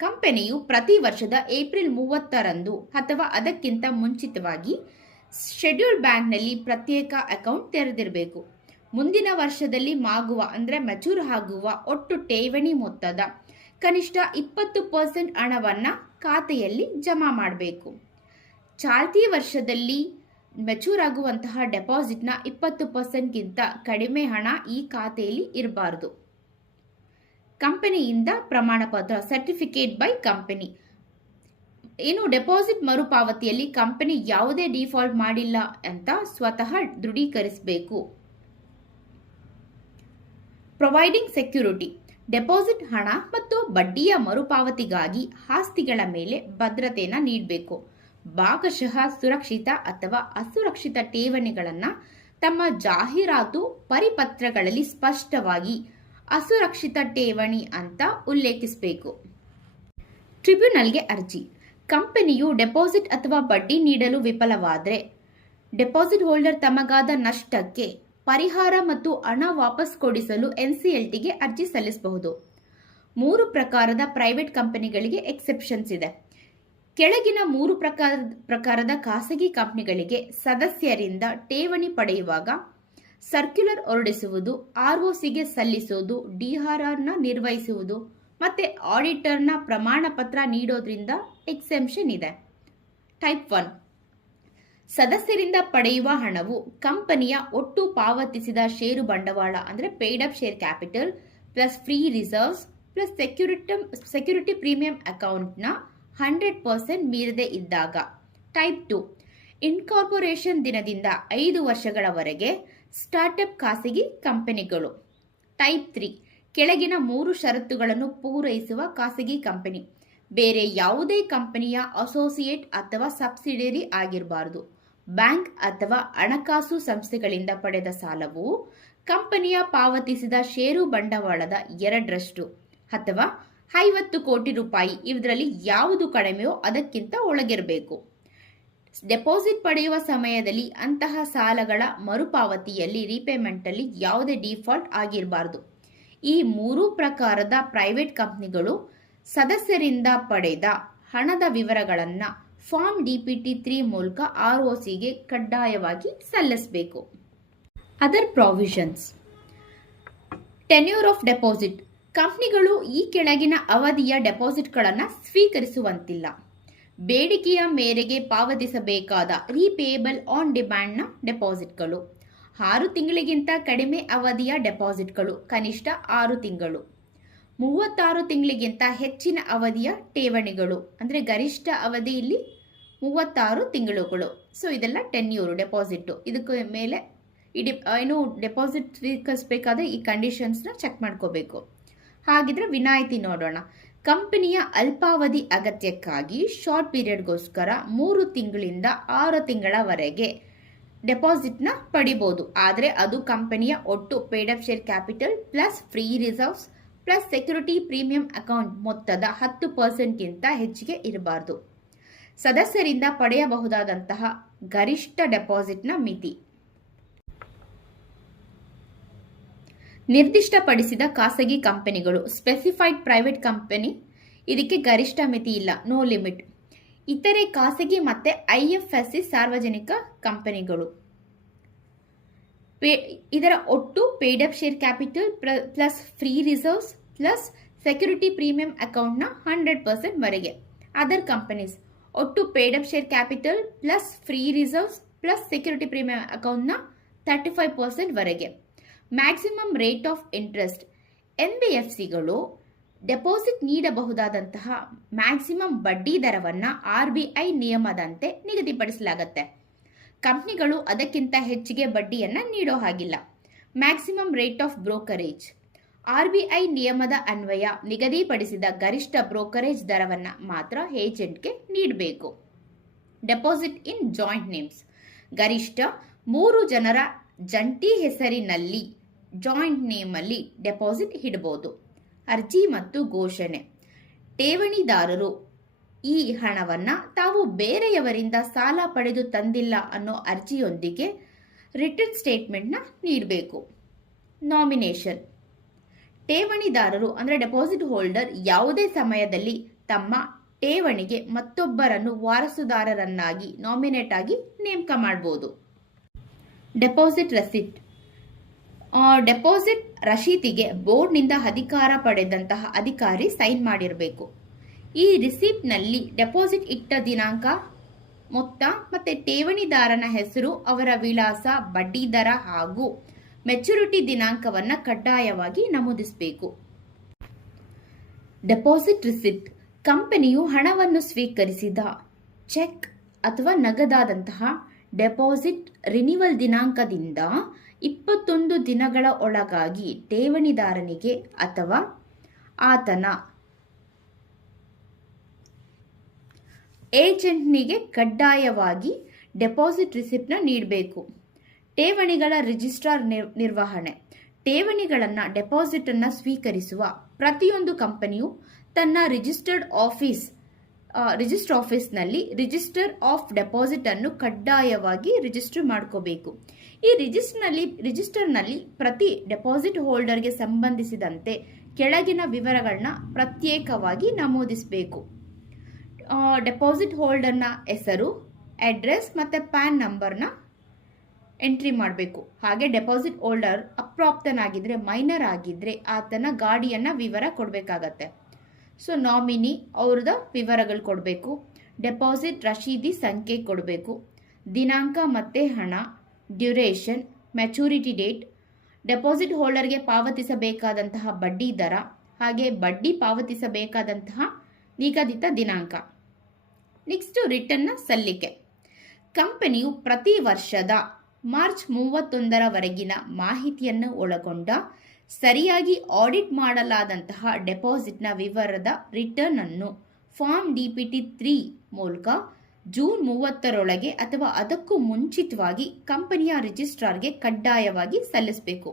ಕಂಪನಿಯು ಪ್ರತಿ ವರ್ಷದ ಏಪ್ರಿಲ್ 30ರಂದು ಅಥವಾ ಅದಕ್ಕಿಂತ ಮುಂಚಿತವಾಗಿ ಶೆಡ್ಯೂಲ್ಡ್ ಬ್ಯಾಂಕ್ನಲ್ಲಿ ಪ್ರತ್ಯೇಕ ಅಕೌಂಟ್ ತೆರೆದಿರಬೇಕು. ಮುಂದಿನ ವರ್ಷದಲ್ಲಿ ಮೆಚೂರ್ ಆಗುವ ಒಟ್ಟು ಠೇವಣಿ ಮೊತ್ತದ ಕನಿಷ್ಠ 20% ಹಣವನ್ನು ಖಾತೆಯಲ್ಲಿ ಜಮಾ ಮಾಡಬೇಕು. ಚಾಲ್ತಿ ವರ್ಷದಲ್ಲಿ ಮೆಚೂರ್ ಆಗುವಂತಹ ಡೆಪಾಸಿಟ್ನ 20%ಗಿಂತ ಕಡಿಮೆ ಹಣ ಈ ಖಾತೆಯಲ್ಲಿ ಇರಬಾರದು. ಕಂಪನಿಯಿಂದ ಪ್ರಮಾಣ ಪತ್ರ ಸರ್ಟಿಫಿಕೇಟ್ ಬೈ ಕಂಪನಿ. ಡೆಪಾಸಿಟ್ ಮರುಪಾವತಿಯಲ್ಲಿ ಕಂಪನಿ ಯಾವುದೇ ಡಿಫಾಲ್ಟ್ ಮಾಡಿಲ್ಲ ಅಂತ ಸ್ವತಃ ದೃಢೀಕರಿಸಬೇಕು. Providing security. ಡೆಪಾಸಿಟ್ ಹಣ ಮತ್ತು ಬಡ್ಡಿಯ ಮರುಪಾವತಿಗಾಗಿ ಆಸ್ತಿಗಳ ಮೇಲೆ ಭದ್ರತೆಯನ್ನು ನೀಡಬೇಕು. ಭಾಗಶಃ ಸುರಕ್ಷಿತ ಅಥವಾ ಅಸುರಕ್ಷಿತ ಠೇವಣಿಗಳನ್ನು ತಮ್ಮ ಜಾಹೀರಾತು ಪರಿಪತ್ರಗಳಲ್ಲಿ ಸ್ಪಷ್ಟವಾಗಿ ಅಸುರಕ್ಷಿತ ಠೇವಣಿ ಅಂತ ಉಲ್ಲೇಖಿಸಬೇಕು. ಟ್ರಿಬ್ಯುನಲ್ಗೆ ಅರ್ಜಿ. ಕಂಪನಿಯು ಡೆಪಾಸಿಟ್ ಅಥವಾ ಬಡ್ಡಿ ನೀಡಲು ವಿಫಲವಾದರೆ ಡೆಪಾಸಿಟ್ ಹೋಲ್ಡರ್ ತಮಗಾದ ನಷ್ಟಕ್ಕೆ ಪರಿಹಾರ ಮತ್ತು ಹಣ ವಾಪಸ್ ಕೊಡಿಸಲು NCLTಗೆ ಅರ್ಜಿ ಸಲ್ಲಿಸಬಹುದು. 3 ಪ್ರಕಾರದ ಪ್ರೈವೇಟ್ ಕಂಪನಿಗಳಿಗೆ ಎಕ್ಸೆಪ್ಷನ್ಸ್ ಇದೆ. ಕೆಳಗಿನ 3 ಪ್ರಕಾರದ ಖಾಸಗಿ ಕಂಪನಿಗಳಿಗೆ ಸದಸ್ಯರಿಂದ ಠೇವಣಿ ಪಡೆಯುವಾಗ ಸರ್ಕ್ಯುಲರ್ ಹೊರಡಿಸುವುದು, ROCಗೆ ಸಲ್ಲಿಸುವುದು, DRRನ ನಿರ್ವಹಿಸುವುದು ಮತ್ತೆ ಆಡಿಟರ್ನ ಪ್ರಮಾಣ ಪತ್ರ ನೀಡೋದ್ರಿಂದ ಎಕ್ಸೆಂಪ್ಷನ್ ಇದೆ. ಟೈಪ್ 1. ಸದಸ್ಯರಿಂದ ಪಡೆಯುವ ಹಣವು ಕಂಪನಿಯ ಒಟ್ಟು ಪಾವತಿಸಿದ ಷೇರು ಬಂಡವಾಳ paid up share capital plus free reserves plus security premium ಅಕೌಂಟ್ನ 100% ಮೀರದೆ ಇದ್ದಾಗ. ಟೈಪ್ 2. ಇನ್ಕಾರ್ಪೊರೇಷನ್ ದಿನದಿಂದ 5 ವರ್ಷಗಳವರೆಗೆ ಸ್ಟಾರ್ಟ್ಅಪ್ ಖಾಸಗಿ ಕಂಪನಿಗಳು. ಟೈಪ್ 3. ಕೆಳಗಿನ 3 ಷರತ್ತುಗಳನ್ನು ಪೂರೈಸುವ ಖಾಸಗಿ ಕಂಪನಿ ಬೇರೆ ಯಾವುದೇ ಕಂಪನಿಯ ಅಸೋಸಿಯೇಟ್ ಅಥವಾ ಸಬ್ಸಿಡಿಯರಿ ಆಗಿರಬಾರದು. ಬ್ಯಾಂಕ್ ಅಥವಾ ಹಣಕಾಸು ಸಂಸ್ಥೆಗಳಿಂದ ಪಡೆದ ಸಾಲವು ಕಂಪನಿಯ ಪಾವತಿಸಿದ ಷೇರು ಬಂಡವಾಳದ 2ರಷ್ಟು ಅಥವಾ 50 ಕೋಟಿ ರೂಪಾಯಿ ಇದರಲ್ಲಿ ಯಾವುದು ಕಡಿಮೆಯೋ ಅದಕ್ಕಿಂತ ಒಳಗಿರಬೇಕು. ಡೆಪಾಸಿಟ್ ಪಡೆಯುವ ಸಮಯದಲ್ಲಿ ಅಂತಹ ಸಾಲಗಳ ಮರುಪಾವತಿಯಲ್ಲಿ ರೀಪೇಮೆಂಟಲ್ಲಿ ಯಾವುದೇ ಡಿಫಾಲ್ಟ್ ಆಗಿರಬಾರದು. ಈ 3 ಪ್ರಕಾರದ ಪ್ರೈವೇಟ್ ಕಂಪನಿಗಳು ಸದಸ್ಯರಿಂದ ಪಡೆದ ಹಣದ ವಿವರಗಳನ್ನು ಫಾರ್ಮ್ DPT-3 ಮೂಲಕ ROCಗೆ ಕಡ್ಡಾಯವಾಗಿ ಸಲ್ಲಿಸಬೇಕು. Other provisions. Tenure of deposit. ಕಂಪನಿಗಳು ಈ ಕೆಳಗಿನ ಅವಧಿಯ ಡೆಪಾಸಿಟ್ಗಳನ್ನು ಸ್ವೀಕರಿಸುವಂತಿಲ್ಲ. ಬೇಡಿಕೆಯ ಮೇರೆಗೆ ಪಾವತಿಸಬೇಕಾದ ರೀಪೇಯಬಲ್ ಆನ್ ಡಿಮ್ಯಾಂಡ್ನ ಡೆಪಾಸಿಟ್ಗಳು. 6 ತಿಂಗಳಿಗಿಂತ ಕಡಿಮೆ ಅವಧಿಯ ಡೆಪಾಸಿಟ್ಗಳು ಕನಿಷ್ಠ 6 ತಿಂಗಳು. 36 ತಿಂಗಳಿಗಿಂತ ಹೆಚ್ಚಿನ ಅವಧಿಯ ಠೇವಣಿಗಳು ಗರಿಷ್ಠ ಅವಧಿಯಲ್ಲಿ 36 ತಿಂಗಳುಗಳು. ಇದೆಲ್ಲ ಟೆನ್ಯೂರ್ ಡೆಪಾಸಿಟ್. ಇದಕ್ಕೆ ಮೇಲೆ ಡೆಪಾಸಿಟ್ ಸ್ವೀಕರಿಸಬೇಕಾದ್ರೆ ಈ ಕಂಡೀಷನ್ಸ್ನ ಚೆಕ್ ಮಾಡ್ಕೋಬೇಕು. ಹಾಗಿದ್ರೆ ವಿನಾಯಿತಿ ನೋಡೋಣ. ಕಂಪನಿಯ ಅಲ್ಪಾವಧಿ ಅಗತ್ಯಕ್ಕಾಗಿ ಶಾರ್ಟ್ ಪೀರಿಯಡ್ಗೋಸ್ಕರ 3 ತಿಂಗಳಿಂದ 6 ತಿಂಗಳವರೆಗೆ ಡೆಪಾಸಿಟ್ನ ಪಡಿಬೋದು. ಆದರೆ ಅದು ಕಂಪನಿಯ ಒಟ್ಟು paid up share capital plus free reserves plus security premium account ಮೊತ್ತದ 10%ಗಿಂತ ಹೆಚ್ಚಿಗೆ ಇರಬಾರದು. ಸದಸ್ಯರಿಂದ ಪಡೆಯಬಹುದಾದಂತಹ ಗರಿಷ್ಠ ಡೆಪಾಸಿಟ್ನ ಮಿತಿ. ನಿರ್ದಿಷ್ಟಪಡಿಸಿದ ಖಾಸಗಿ ಕಂಪನಿಗಳು ಸ್ಪೆಸಿಫೈಡ್ ಪ್ರೈವೇಟ್ ಕಂಪನಿ ಇದಕ್ಕೆ ಗರಿಷ್ಠ ಮಿತಿ ಇಲ್ಲ, ನೋ ಲಿಮಿಟ್. ಇತರೆ ಖಾಸಗಿ ಮತ್ತೆ IFSC ಸಾರ್ವಜನಿಕ ಕಂಪನಿಗಳು ಇದರ ಒಟ್ಟು paid up share capital plus free reserves plus security premium ಅಕೌಂಟ್ನ 100% ವರೆಗೆ. ಅದರ್ ಕಂಪನೀಸ್ ಒಟ್ಟು paid up share capital plus free reserves plus security premium ಅಕೌಂಟ್ನ 35% ವರೆಗೆ. Maximum rate of interest. NBFCಗಳು ಡೆಪಾಸಿಟ್ ನೀಡಬಹುದಾದಂತಹ ಮ್ಯಾಕ್ಸಿಮಮ್ ಬಡ್ಡಿ ದರವನ್ನು RBI ನಿಯಮದಂತೆ ನಿಗದಿಪಡಿಸಲಾಗುತ್ತೆ. ಕಂಪನಿಗಳು ಅದಕ್ಕಿಂತ ಹೆಚ್ಚಿಗೆ ಬಡ್ಡಿಯನ್ನು ನೀಡೋ ಹಾಗಿಲ್ಲ. Maximum rate of brokerage. RBI ನಿಯಮದ ಅನ್ವಯ ನಿಗದಿಪಡಿಸಿದ ಗರಿಷ್ಠ ಬ್ರೋಕರೇಜ್ ದರವನ್ನು ಮಾತ್ರ ಏಜೆಂಟ್ಗೆ ನೀಡಬೇಕು. Deposit in joint names. ಗರಿಷ್ಠ 3 ಜನರ ಜಂಟಿ ಹೆಸರಿನಲ್ಲಿ ಜಾಯಿಂಟ್ ನೇಮಲ್ಲಿ ಡೆಪಾಸಿಟ್ ಇಡಬಹುದು. ಅರ್ಜಿ ಮತ್ತು ಘೋಷಣೆ. ಠೇವಣಿದಾರರು ಈ ಹಣವನ್ನು ತಾವು ಬೇರೆಯವರಿಂದ ಸಾಲ ಪಡೆದು ತಂದಿಲ್ಲ ಅನ್ನೋ ಅರ್ಜಿಯೊಂದಿಗೆ ರಿಟರ್ನ್ ಸ್ಟೇಟ್ಮೆಂಟ್ನ ನೀಡಬೇಕು. ನಾಮಿನೇಷನ್. ಠೇವಣಿದಾರರು ಅಂದರೆ ಡೆಪಾಸಿಟ್ ಹೋಲ್ಡರ್ ಯಾವುದೇ ಸಮಯದಲ್ಲಿ ತಮ್ಮ ಠೇವಣಿಗೆ ಮತ್ತೊಬ್ಬರನ್ನು ವಾರಸುದಾರರನ್ನಾಗಿ ನಾಮಿನೇಟ್ ಆಗಿ ನೇಮಕ ಮಾಡಬಹುದು. Deposit receipt. ಡೆಪಾಸಿಟ್ ರಶೀತಿಗೆ ಬೋರ್ಡ್ನಿಂದ ಅಧಿಕಾರ ಪಡೆದಂತಹ ಅಧಿಕಾರಿ ಸೈನ್ ಮಾಡಿರಬೇಕು. ಈ ರಿಸಿಪ್ಟ್ನಲ್ಲಿ ಡೆಪಾಸಿಟ್ ಇಟ್ಟ ದಿನಾಂಕ, ಮೊತ್ತ ಮತ್ತು ಠೇವಣಿದಾರನ ಹೆಸರು, ಅವರ ವಿಳಾಸ, ಬಡ್ಡಿ ದರ ಹಾಗೂ ಮೆಚುರಿಟಿ ದಿನಾಂಕವನ್ನು ಕಡ್ಡಾಯವಾಗಿ ನಮೂದಿಸಬೇಕು. Deposit receipt. ಕಂಪನಿಯು ಹಣವನ್ನು ಸ್ವೀಕರಿಸಿದ ಚೆಕ್ ಅಥವಾ ನಗದಾದಂತಹ ಡೆಪಾಸಿಟ್ ರಿನಿವಲ್ ದಿನಾಂಕದಿಂದ 21 ದಿನಗಳ ಒಳಗಾಗಿ ಠೇವಣಿದಾರನಿಗೆ ಅಥವಾ ಆತನ ಏಜೆಂಟ್ನಿಗೆ ಕಡ್ಡಾಯವಾಗಿ ಡೆಪಾಸಿಟ್ ರಿಸಿಪ್ಟ್ನ ನೀಡಬೇಕು. ಠೇವಣಿಗಳ ರಿಜಿಸ್ಟ್ರಾರ್ ನಿರ್ವಹಣೆ. ಠೇವಣಿಗಳನ್ನು ಡೆಪಾಸಿಟನ್ನು ಸ್ವೀಕರಿಸುವ ಪ್ರತಿಯೊಂದು ಕಂಪನಿಯು ತನ್ನ ರಿಜಿಸ್ಟರ್ ಆಫೀಸ್ನಲ್ಲಿ ರಿಜಿಸ್ಟರ್ ಆಫ್ ಡೆಪಾಸಿಟ್ ಅನ್ನು ಕಡ್ಡಾಯವಾಗಿ ರಿಜಿಸ್ಟರ್ ಮಾಡ್ಕೋಬೇಕು. ಈ ರಿಜಿಸ್ಟರ್ನಲ್ಲಿ ಪ್ರತಿ ಡೆಪಾಸಿಟ್ ಹೋಲ್ಡರ್ಗೆ ಸಂಬಂಧಿಸಿದಂತೆ ಕೆಳಗಿನ ವಿವರಗಳನ್ನ ಪ್ರತ್ಯೇಕವಾಗಿ ನಮೂದಿಸಬೇಕು. ಡೆಪಾಸಿಟ್ ಹೋಲ್ಡರ್ನ ಹೆಸರು, ಅಡ್ರೆಸ್ ಮತ್ತು ಪ್ಯಾನ್ ನಂಬರ್ನ ಎಂಟ್ರಿ ಮಾಡಬೇಕು. ಹಾಗೆ ಡೆಪಾಸಿಟ್ ಹೋಲ್ಡರ್ ಅಪ್ರಾಪ್ತನಾಗಿದ್ದರೆ, ಮೈನರ್ ಆಗಿದ್ದರೆ ಆತನ ಗಾಡಿಯನ್ನು ವಿವರ ಕೊಡಬೇಕಾಗತ್ತೆ. ಸೊ ನಾಮಿನಿ ಅವ್ರದ ವಿವರಗಳು ಕೊಡಬೇಕು. ಡೆಪಾಸಿಟ್ ರಶೀದಿ ಸಂಖ್ಯೆ ಕೊಡಬೇಕು. ದಿನಾಂಕ ಮತ್ತು ಹಣ, ಡ್ಯೂರೇಷನ್, ಮೆಚುರಿಟಿ ಡೇಟ್, ಡೆಪಾಸಿಟ್ ಹೋಲ್ಡರ್ಗೆ ಪಾವತಿಸಬೇಕಾದಂತಹ ಬಡ್ಡಿ ದರ, ಹಾಗೆ ಬಡ್ಡಿ ಪಾವತಿಸಬೇಕಾದಂತಹ ನಿಗದಿತ ದಿನಾಂಕ. ನೆಕ್ಸ್ಟು ರಿಟರ್ನ್ನ ಸಲ್ಲಿಕೆ. ಕಂಪನಿಯು ಪ್ರತಿ ವರ್ಷದ ಮಾರ್ಚ್ 31ರವರೆಗಿನ ಮಾಹಿತಿಯನ್ನು ಒಳಗೊಂಡ ಸರಿಯಾಗಿ ಆಡಿಟ್ ಮಾಡಲಾದಂತಹ ಡೆಪಾಸಿಟ್ನ ವಿವರದ ರಿಟರ್ನ್ ಅನ್ನು ಫಾರ್ಮ್ DPT 3 ಮೂಲಕ ಜೂನ್ 30ರೊಳಗೆ ಅಥವಾ ಅದಕ್ಕೂ ಮುಂಚಿತವಾಗಿ ಕಂಪನಿಯ ರಿಜಿಸ್ಟ್ರಾರ್ಗೆ ಕಡ್ಡಾಯವಾಗಿ ಸಲ್ಲಿಸಬೇಕು.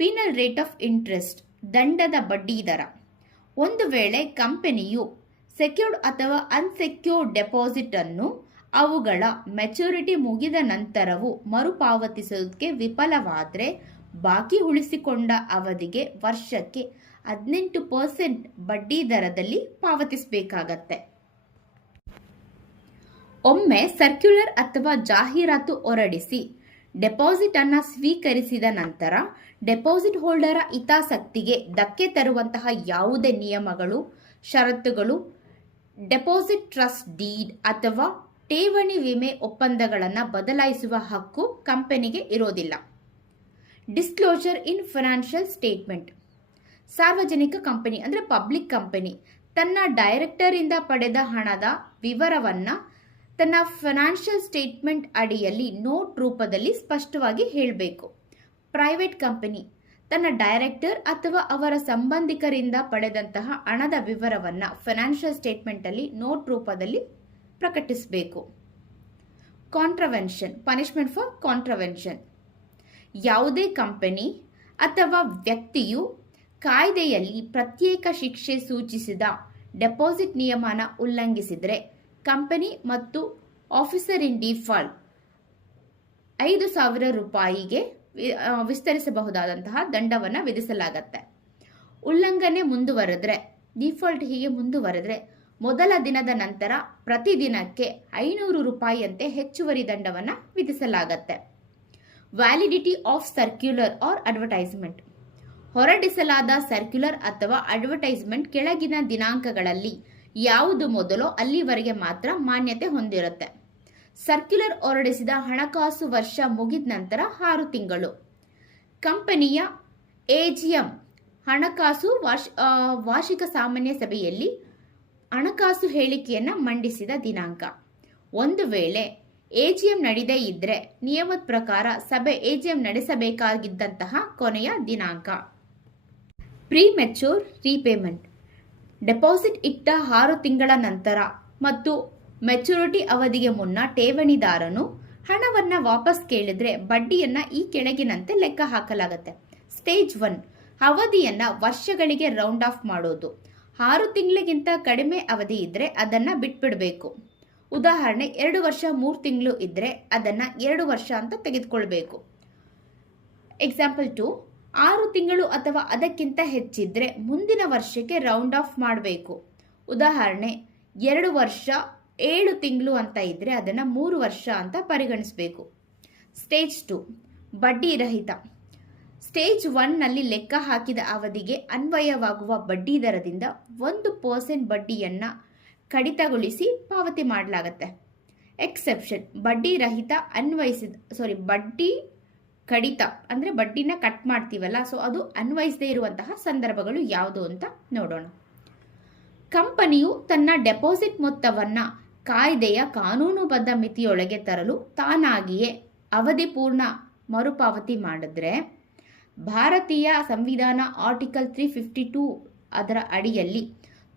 ಪೀನಲ್ ರೇಟ್ ಆಫ್ ಇಂಟ್ರೆಸ್ಟ್, ದಂಡದ ಬಡ್ಡಿ ದರ. ಒಂದು ವೇಳೆ ಕಂಪನಿಯು ಸೆಕ್ಯೂರ್ಡ್ ಅಥವಾ ಅನ್ಸೆಕ್ಯೂರ್ಡ್ ಡೆಪಾಸಿಟ್ ಅನ್ನು ಅವುಗಳ ಮೆಚುರಿಟಿ ಮುಗಿದ ನಂತರವೂ ಮರುಪಾವತಿಸೋದಕ್ಕೆ ವಿಫಲವಾದರೆ ಬಾಕಿ ಉಳಿಸಿಕೊಂಡ ಅವಧಿಗೆ ವರ್ಷಕ್ಕೆ 18% ಬಡ್ಡಿ ದರದಲ್ಲಿ ಪಾವತಿಸಬೇಕಾಗತ್ತೆ. ಒಮ್ಮೆ ಸರ್ಕ್ಯುಲರ್ ಅಥವಾ ಜಾಹೀರಾತು ಹೊರಡಿಸಿ ಡೆಪಾಸಿಟ್ ಅನ್ನು ಸ್ವೀಕರಿಸಿದ ನಂತರ ಡೆಪಾಸಿಟ್ ಹೋಲ್ಡರ ಹಿತಾಸಕ್ತಿಗೆ ಧಕ್ಕೆ ತರುವಂತಹ ಯಾವುದೇ ನಿಯಮಗಳು, ಷರತ್ತುಗಳು, ಡೆಪಾಸಿಟ್ ಟ್ರಸ್ಟ್ ಡೀಡ್ ಅಥವಾ ಠೇವಣಿ ವಿಮೆ ಒಪ್ಪಂದಗಳನ್ನು ಬದಲಾಯಿಸುವ ಹಕ್ಕು ಕಂಪನಿಗೆ ಇರೋದಿಲ್ಲ. ಡಿಸ್ಕ್ಲೋಜರ್ ಇನ್ ಫೈನಾನ್ಷಿಯಲ್ ಸ್ಟೇಟ್ಮೆಂಟ್. ಸಾರ್ವಜನಿಕ ಕಂಪನಿ ಅಂದರೆ ಪಬ್ಲಿಕ್ ಕಂಪನಿ ತನ್ನ ಡೈರೆಕ್ಟರಿಂದ ಪಡೆದ ಹಣದ ವಿವರವನ್ನು ತನ್ನ ಫೈನಾನ್ಷಿಯಲ್ ಸ್ಟೇಟ್ಮೆಂಟ್ ಅಡಿಯಲ್ಲಿ ನೋಟ್ ರೂಪದಲ್ಲಿ ಸ್ಪಷ್ಟವಾಗಿ ಹೇಳಬೇಕು. ಪ್ರೈವೇಟ್ ಕಂಪನಿ ತನ್ನ ಡೈರೆಕ್ಟರ್ ಅಥವಾ ಅವರ ಸಂಬಂಧಿಕರಿಂದ ಪಡೆದಂತಹ ಹಣದ ವಿವರವನ್ನು ಫೈನಾನ್ಷಿಯಲ್ ಸ್ಟೇಟ್ಮೆಂಟಲ್ಲಿ ನೋಟ್ ರೂಪದಲ್ಲಿ ಪ್ರಕಟಿಸಬೇಕು. Contravention, punishment for contravention. ಯಾವುದೇ ಕಂಪನಿ ಅಥವಾ ವ್ಯಕ್ತಿಯು ಕಾಯ್ದೆಯಲ್ಲಿ ಪ್ರತ್ಯೇಕ ಶಿಕ್ಷೆ ಸೂಚಿಸಿದ ಡೆಪಾಸಿಟ್ ನಿಯಮನ ಉಲ್ಲಂಘಿಸಿದರೆ ಕಂಪನಿ ಮತ್ತು ಆಫೀಸರ್ ಇನ್ ಡಿಫಾಲ್ಟ್ 5,000 ರೂಪಾಯಿಗೆ ವಿಸ್ತರಿಸಬಹುದಾದಂತಹ ದಂಡವನ್ನು ವಿಧಿಸಲಾಗತ್ತೆ. ಉಲ್ಲಂಘನೆ ಮುಂದುವರೆದ್ರೆ, ಡಿಫಾಲ್ಟ್ ಹೀಗೆ ಮುಂದುವರೆದ್ರೆ ಮೊದಲ ದಿನದ ನಂತರ ಪ್ರತಿದಿನಕ್ಕೆ 500 ರೂಪಾಯಿಯಂತೆ ಹೆಚ್ಚುವರಿ ದಂಡವನ್ನು ವಿಧಿಸಲಾಗತ್ತೆ. Validity of circular or advertisement. ಹೊರಡಿಸಲಾದ ಸರ್ಕ್ಯುಲರ್ ಅಥವಾ ಅಡ್ವರ್ಟೈಸ್ಮೆಂಟ್ ಕೆಳಗಿನ ದಿನಾಂಕಗಳಲ್ಲಿ ಯಾವುದು ಮೊದಲೋ ಅಲ್ಲಿವರೆಗೆ ಮಾತ್ರ ಮಾನ್ಯತೆ ಹೊಂದಿರುತ್ತೆ. ಸರ್ಕ್ಯುಲರ್ ಹೊರಡಿಸಿದ ಹಣಕಾಸು ವರ್ಷ ಮುಗಿದ ನಂತರ 6 ತಿಂಗಳು. ಕಂಪನಿಯ AGM ಹಣಕಾಸು ವಾರ್ಷಿಕ ಸಾಮಾನ್ಯ ಸಭೆಯಲ್ಲಿ ಹಣಕಾಸು ಹೇಳಿಕೆಯನ್ನು ಮಂಡಿಸಿದ ದಿನಾಂಕ. ಒಂದು ವೇಳೆ AGM ನಡೆದೇ ಇದ್ದರೆ ನಿಯಮದ ಪ್ರಕಾರ ಸಭೆ AGM ನಡೆಸಬೇಕಾಗಿದ್ದಂತಹ ಕೊನೆಯ ದಿನಾಂಕ. Premature repayment. ಡೆಪಾಸಿಟ್ ಇಟ್ಟ 6 ತಿಂಗಳ ನಂತರ ಮತ್ತು ಮೆಚುರಿಟಿ ಅವಧಿಗೆ ಮುನ್ನ ಠೇವಣಿದಾರನು ಹಣವನ್ನು ವಾಪಸ್ ಕೇಳಿದ್ರೆ ಬಡ್ಡಿಯನ್ನು ಈ ಕೆಳಗಿನಂತೆ ಲೆಕ್ಕ ಹಾಕಲಾಗುತ್ತೆ. ಸ್ಟೇಜ್ 1 ಅವಧಿಯನ್ನು ವರ್ಷಗಳಿಗೆ ರೌಂಡ್ ಆಫ್ ಮಾಡೋದು. 6 ತಿಂಗಳಿಗಿಂತ ಕಡಿಮೆ ಅವಧಿ ಇದ್ದರೆ ಅದನ್ನು ಬಿಟ್ಬಿಡಬೇಕು. ಉದಾಹರಣೆ 2 ವರ್ಷ 3 ತಿಂಗಳು ಇದ್ದರೆ ಅದನ್ನು 2 ವರ್ಷ ಅಂತ ತೆಗೆದುಕೊಳ್ಬೇಕು. ಎಕ್ಸಾಂಪಲ್ 2, 6 ತಿಂಗಳು ಅಥವಾ ಅದಕ್ಕಿಂತ ಹೆಚ್ಚಿದ್ರೆ ಮುಂದಿನ ವರ್ಷಕ್ಕೆ ರೌಂಡ್ ಆಫ್ ಮಾಡಬೇಕು. ಉದಾಹರಣೆ 2 ವರ್ಷ 7 ತಿಂಗಳು ಅಂತ ಇದ್ದರೆ ಅದನ್ನು 3 ವರ್ಷ ಅಂತ ಪರಿಗಣಿಸಬೇಕು. ಸ್ಟೇಜ್ 2 ಬಡ್ಡಿ ರಹಿತ. ಸ್ಟೇಜ್ 1ನಲ್ಲಿ ಲೆಕ್ಕ ಹಾಕಿದ ಅವಧಿಗೆ ಅನ್ವಯವಾಗುವ ಬಡ್ಡಿ ದರದಿಂದ 1% ಬಡ್ಡಿಯನ್ನು ಕಡಿತಗೊಳಿಸಿ ಪಾವತಿ ಮಾಡಲಾಗುತ್ತೆ. ಎಕ್ಸೆಪ್ಷನ್ ಬಡ್ಡಿ ರಹಿತ ಬಡ್ಡಿ ಕಡಿತ ಅಂದರೆ ಬಡ್ಡಿನ ಕಟ್ ಮಾಡ್ತೀವಲ್ಲ, ಸೊ ಅದು ಅನ್ವಯಿಸದೇ ಇರುವಂತಹ ಸಂದರ್ಭಗಳು ಯಾವುದು ಅಂತ ನೋಡೋಣ. ಕಂಪನಿಯು ತನ್ನ ಡೆಪಾಸಿಟ್ ಮೊತ್ತವನ್ನು ಕಾಯ್ದೆಯ ಕಾನೂನುಬದ್ಧ ಮಿತಿಯೊಳಗೆ ತರಲು ತಾನಾಗಿಯೇ ಅವಧಿ ಪೂರ್ಣ ಮರುಪಾವತಿ ಮಾಡಿದ್ರೆ ಭಾರತೀಯ ಸಂವಿಧಾನ ಆರ್ಟಿಕಲ್ 352 ಅದರ ಅಡಿಯಲ್ಲಿ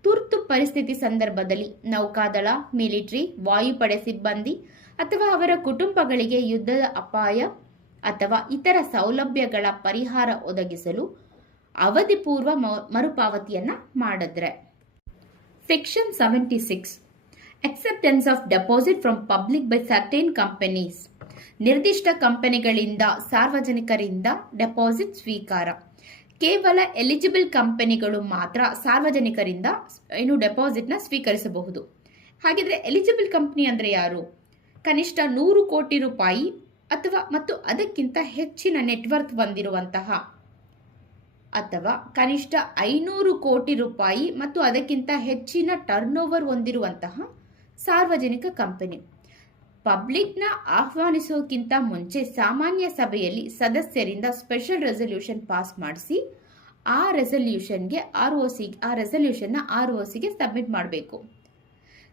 ತುರ್ತು ಪರಿಸ್ಥಿತಿ ಸಂದರ್ಭದಲ್ಲಿ ನೌಕಾದಳ, ಮಿಲಿಟರಿ, ವಾಯುಪಡೆ ಸಿಬ್ಬಂದಿ ಅಥವಾ ಅವರ ಕುಟುಂಬಗಳಿಗೆ ಯುದ್ಧದ ಅಪಾಯ ಅಥವಾ ಇತರ ಸೌಲಭ್ಯಗಳ ಪರಿಹಾರ ಒದಗಿಸಲು ಅವಧಿ ಪೂರ್ವ ಮರುಪಾವತಿಯನ್ನು ಮಾಡಿದ್ರೆ. Section 76 acceptance of deposit from public by certain companies. ನಿರ್ದಿಷ್ಟ ಕಂಪನಿಗಳಿಂದ ಸಾರ್ವಜನಿಕರಿಂದ ಡೆಪಾಸಿಟ್ ಸ್ವೀಕಾರ. ಕೇವಲ ಎಲಿಜಿಬಲ್ ಕಂಪನಿಗಳು ಮಾತ್ರ ಸಾರ್ವಜನಿಕರಿಂದ ಡೆಪಾಸಿಟ್ನ ಸ್ವೀಕರಿಸಬಹುದು. ಹಾಗಿದ್ರೆ ಎಲಿಜಿಬಲ್ ಕಂಪನಿ ಅಂದರೆ ಯಾರು? ಕನಿಷ್ಠ 100 ಕೋಟಿ ರೂಪಾಯಿ ಮತ್ತು ಅದಕ್ಕಿಂತ ಹೆಚ್ಚಿನ ನೆಟ್ವರ್ತ್ ಹೊಂದಿರುವಂತಹ ಅಥವಾ ಕನಿಷ್ಠ 500 ಕೋಟಿ ರೂಪಾಯಿ ಮತ್ತು ಅದಕ್ಕಿಂತ ಹೆಚ್ಚಿನ ಟರ್ನ್ ಓವರ್ ಹೊಂದಿರುವಂತಹ ಸಾರ್ವಜನಿಕ ಕಂಪನಿ. ಪಬ್ಲಿಕ್ನ ಆಹ್ವಾನಿಸೋಕ್ಕಿಂತ ಮುಂಚೆ ಸಾಮಾನ್ಯ ಸಭೆಯಲ್ಲಿ ಸದಸ್ಯರಿಂದ ಸ್ಪೆಷಲ್ ರೆಸಲ್ಯೂಷನ್ ಪಾಸ್ ಮಾಡಿಸಿ ಆ ರೆಸಲ್ಯೂಷನ್ನ ROCಗೆ ಸಬ್ಮಿಟ್ ಮಾಡಬೇಕು.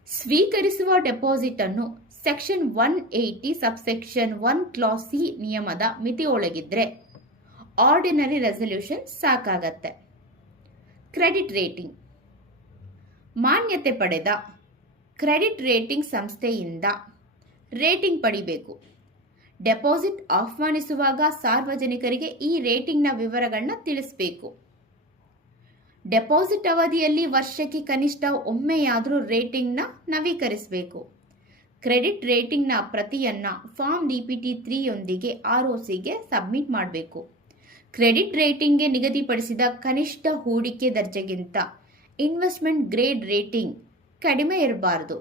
ಸ್ವೀಕರಿಸುವ ಡೆಪಾಸಿಟ್ ಅನ್ನು ಸೆಕ್ಷನ್ 180 ಸಬ್ಸೆಕ್ಷನ್ 1 ಕ್ಲಾಸ್ ಸಿ ನಿಯಮದ ಮಿತಿಯೊಳಗಿದ್ರೆ ಆರ್ಡಿನರಿ ರೆಸಲ್ಯೂಷನ್ ಸಾಕಾಗತ್ತೆ. Credit rating. ಮಾನ್ಯತೆ ಪಡೆದ ಕ್ರೆಡಿಟ್ ರೇಟಿಂಗ್ ಸಂಸ್ಥೆಯಿಂದ ರೇಟಿಂಗ್ ಪಡಿಬೇಕು. ಡೆಪಾಸಿಟ್ ಆಹ್ವಾನಿಸುವಾಗ ಸಾರ್ವಜನಿಕರಿಗೆ ಈ ರೇಟಿಂಗ್ನ ವಿವರಗಳನ್ನ ತಿಳಿಸಬೇಕು. ಡೆಪಾಸಿಟ್ ಅವಧಿಯಲ್ಲಿ ವರ್ಷಕ್ಕೆ ಕನಿಷ್ಠ ಒಮ್ಮೆಯಾದರೂ ರೇಟಿಂಗ್ನ ನವೀಕರಿಸಬೇಕು. ಕ್ರೆಡಿಟ್ ರೇಟಿಂಗ್ನ ಪ್ರತಿಯನ್ನು ಫಾರ್ಮ್ DPT 3 ಯೊಂದಿಗೆ ROCಗೆ ಸಬ್ಮಿಟ್ ಮಾಡಬೇಕು. ಕ್ರೆಡಿಟ್ ರೇಟಿಂಗ್ಗೆ ನಿಗದಿಪಡಿಸಿದ ಕನಿಷ್ಠ ಹೂಡಿಕೆ ದರ್ಜೆಗಿಂತ ಇನ್ವೆಸ್ಟ್ಮೆಂಟ್ ಗ್ರೇಡ್ ರೇಟಿಂಗ್ ಕಡಿಮೆ ಇರಬಾರದು.